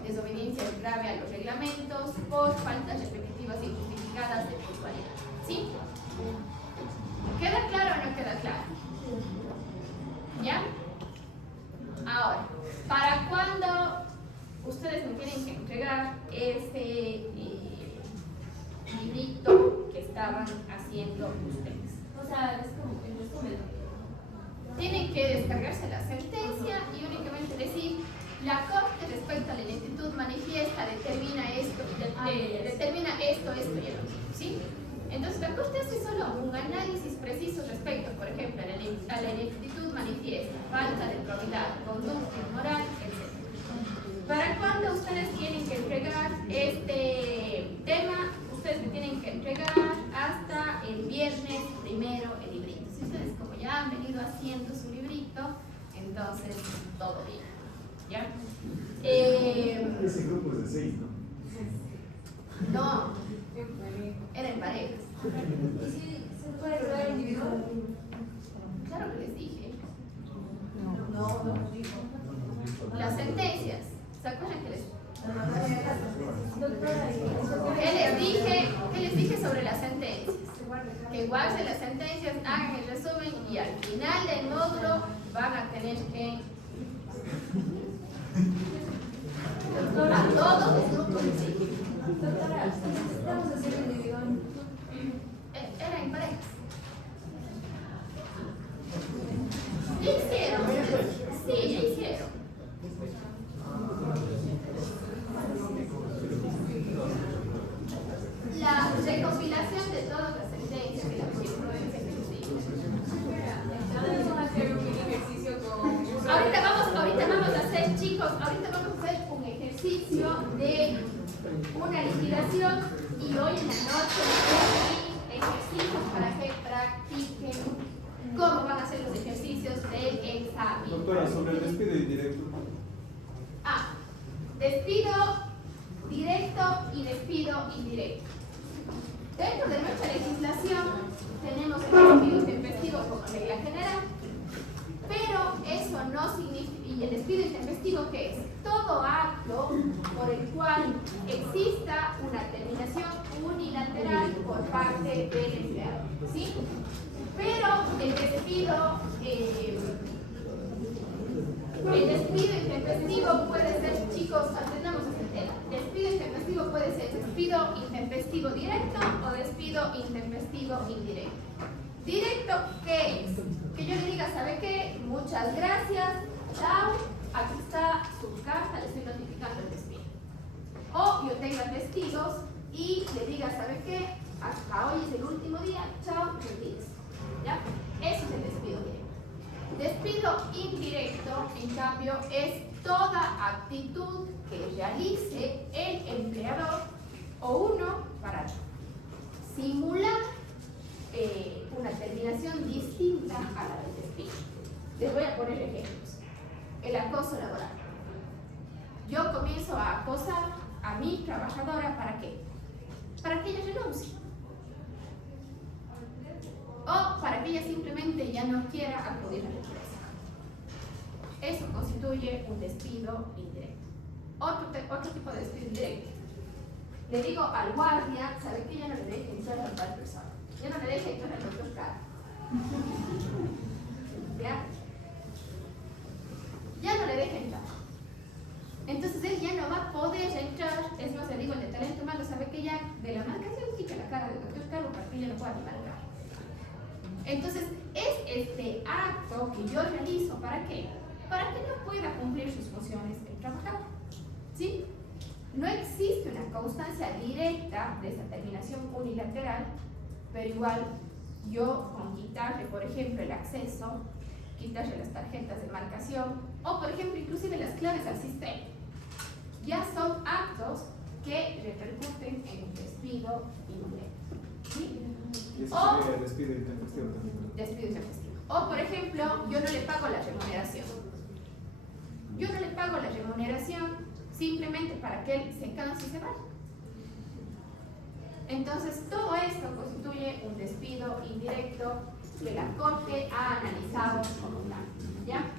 desobediencia grave a los reglamentos, por faltas repetitivas e injustificadas de puntualidad, ¿sí? ¿Queda claro o no queda claro? ¿Ya? Ahora, ¿para cuándo ustedes me tienen que entregar ese librito que estaban haciendo ustedes? O sea, es como el resumen. Tienen que descargarse la sentencia y únicamente decir: la Corte respecto a la ineptitud manifiesta determina esto y esto y el otro, ¿sí? Entonces la Corte hace solo un análisis preciso respecto, por ejemplo, a la ineptitud manifiesta, falta de probidad, conducta inmoral, etc. ¿Para cuándo ustedes tienen que entregar este tema? Ustedes me tienen que entregar hasta el viernes primero el librito. Si ustedes como ya han venido haciendo su librito, entonces todo bien, ¿ya? Ese grupo es de 6, ¿no? No, era en parejas. ¿Y si se puede traer individual? Claro que les dije. No. Las sentencias, ¿se acuerdan que les ¿Qué les dije sobre las sentencias? Que guarden las sentencias, hagan el resumen y al final del módulo van a tener que a todos los grupos sí. Doctora, necesitamos hacer individual. Era en parejas. ¿Ya hicieron? Sí, ya hicieron. de una liquidación y hoy en la noche ejercicios para que practiquen cómo van a ser los ejercicios del examen. Doctora, sobre el despido indirecto. Despido directo y despido indirecto. Dentro de nuestra legislación tenemos el despido intempestivo como regla general, pero eso no significa, y el despido intempestivo ¿qué es? Todo acto por el cual exista una terminación unilateral por parte del empleado, ¿sí? Pero el despido intempestivo puede ser, chicos, atendamos este tema. Despido intempestivo puede ser despido intempestivo directo o despido intempestivo indirecto. Directo, ¿qué es? Que yo le diga, ¿sabe qué? Muchas gracias, chao, aquí está su carta, le estoy notificando el despido. O yo tenga testigos y le diga, ¿sabe qué? Hasta hoy es el último día, chao, retírese. ¿Ya? Eso es el despido directo. Despido indirecto, en cambio, es toda actitud que realice el empleador o uno para simular una terminación distinta a la del despido. Les voy a poner ejemplos. El acoso laboral. Yo comienzo a acosar a mi trabajadora, ¿para qué? Para que ella renuncie. O para que ella simplemente ya no quiera acudir a la empresa. Eso constituye un despido indirecto. Otro tipo de despido indirecto. Le digo al guardia, ¿sabe que ya no le deje entrar a tal persona? Ya no le deje entrar al doctor Cara. ¿Ya? Ya no le deje entrar. Entonces él ya no va a poder entrar. Es más, le digo, el de talento humano, ¿sabe que ya de la marcación quita la cara del doctor Carlos para que ella no pueda ni marcar? Entonces, es este acto que yo realizo, ¿para qué? Para que no pueda cumplir sus funciones el trabajador. ¿Sí? No existe una constancia directa de esa terminación unilateral, pero igual yo con quitarle, por ejemplo, el acceso, quitarle las tarjetas de marcación, o por ejemplo, inclusive las claves al sistema, ya son actos que repercuten en un despido indirecto. ¿Sí? Y eso O sería el despido intempestivo también. despido intempestivo. O por ejemplo, yo no le pago la remuneración. Yo no le pago la remuneración simplemente para que él se canse y se vaya. Entonces, todo esto constituye un despido indirecto que la Corte ha analizado como tal. ¿Ya?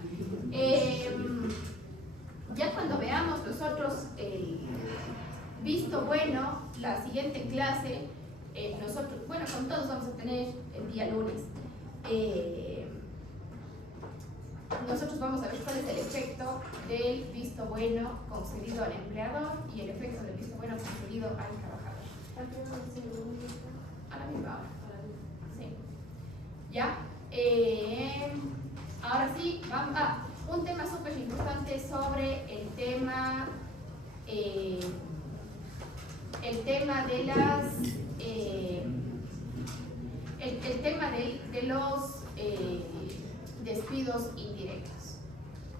Ya cuando veamos nosotros el visto bueno, la siguiente clase, nosotros, bueno, con todos vamos a tener el día lunes. Nosotros vamos a ver cuál es el efecto del visto bueno concedido al empleador y el efecto del visto bueno concedido al trabajador. A la misma hora. Sí. ¿Ya? Ahora sí, vamos a un tema súper importante sobre el tema de las el tema de los despidos indirectos.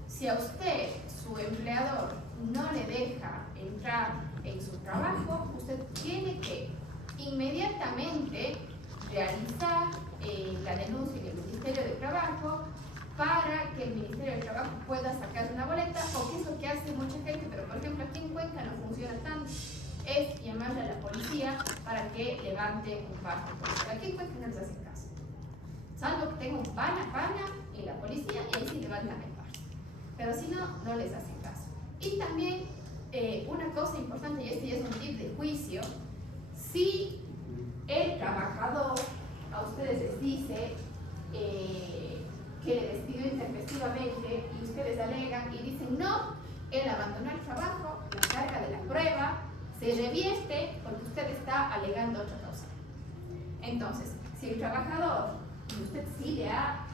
Si a usted, su empleador, no le deja entrar en su trabajo, usted tiene que inmediatamente realizar la denuncia en el Ministerio de Trabajo para que el Ministerio de Trabajo pueda sacar una boleta, o que es lo que hace mucha gente, pero por ejemplo aquí en Cuenca no funciona tanto, es llamarle a la policía para que levante un parte. Pero aquí en Cuenca no les hacen caso. Salvo que tenga un pana en la policía y ahí sí levantan el parte. Pero si no, no les hacen caso. Y también una cosa importante, y este ya es un tip de juicio, si el trabajador a ustedes les dice que le despidió intempestivamente y ustedes alegan y dicen no, él abandonó el trabajo, la carga de la prueba se revierte porque usted está alegando otra cosa. Entonces, si el trabajador, y usted sí le ha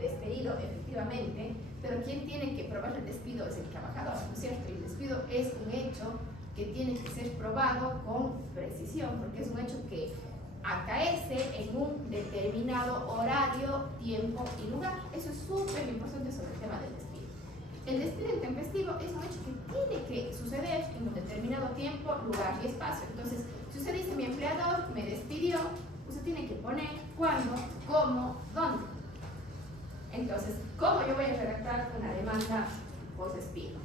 despedido efectivamente, pero quien tiene que probar el despido es el trabajador, ¿no es cierto? Y el despido es un hecho que tiene que ser probado con precisión, porque es un hecho que acaece en un determinado horario, tiempo y lugar. Eso es súper importante sobre el tema del despido. El despido intempestivo es un hecho que tiene que suceder en un determinado tiempo, lugar y espacio. Entonces, si usted dice mi empleador me despidió, usted tiene que poner cuándo, cómo, dónde. Entonces, ¿cómo yo voy a redactar una demanda por despido?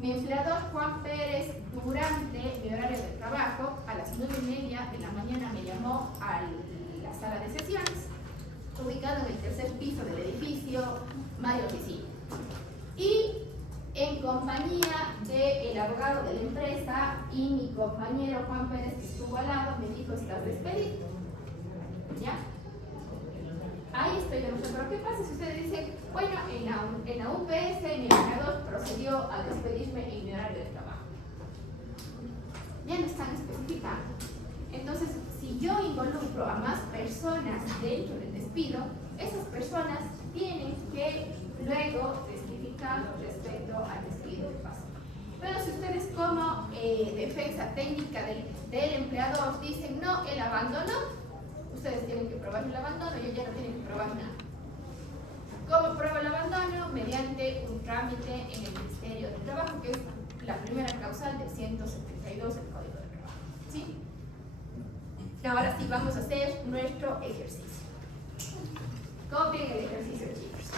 Mi empleador Juan Pérez, durante mi horario de trabajo, a las 9:30 de la mañana me llamó a la sala de sesiones, ubicado en el tercer piso del edificio Mario Oficina. Y en compañía del abogado de la empresa y mi compañero Juan Pérez, que estuvo al lado, me dijo: estás despedido. ¿Ya? Ahí estoy demostrando. Pero ¿qué pasa si ustedes dicen, bueno, en la UPS mi empleador procedió a despedirme en mi horario de trabajo? Ya no están especificando. Entonces, si yo involucro a más personas dentro del despido, esas personas tienen que luego testificar respecto al despido que pasó. Pero si ustedes como defensa técnica del empleador dicen, no, él abandonó, ustedes tienen que probar el abandono y ellos ya no tienen que probar nada. ¿Cómo pruebo el abandono? Mediante un trámite en el Ministerio del Trabajo, que es la primera causal del 172 del Código de Trabajo. ¿Sí? Ahora sí vamos a hacer nuestro ejercicio. Copien el ejercicio, chicos.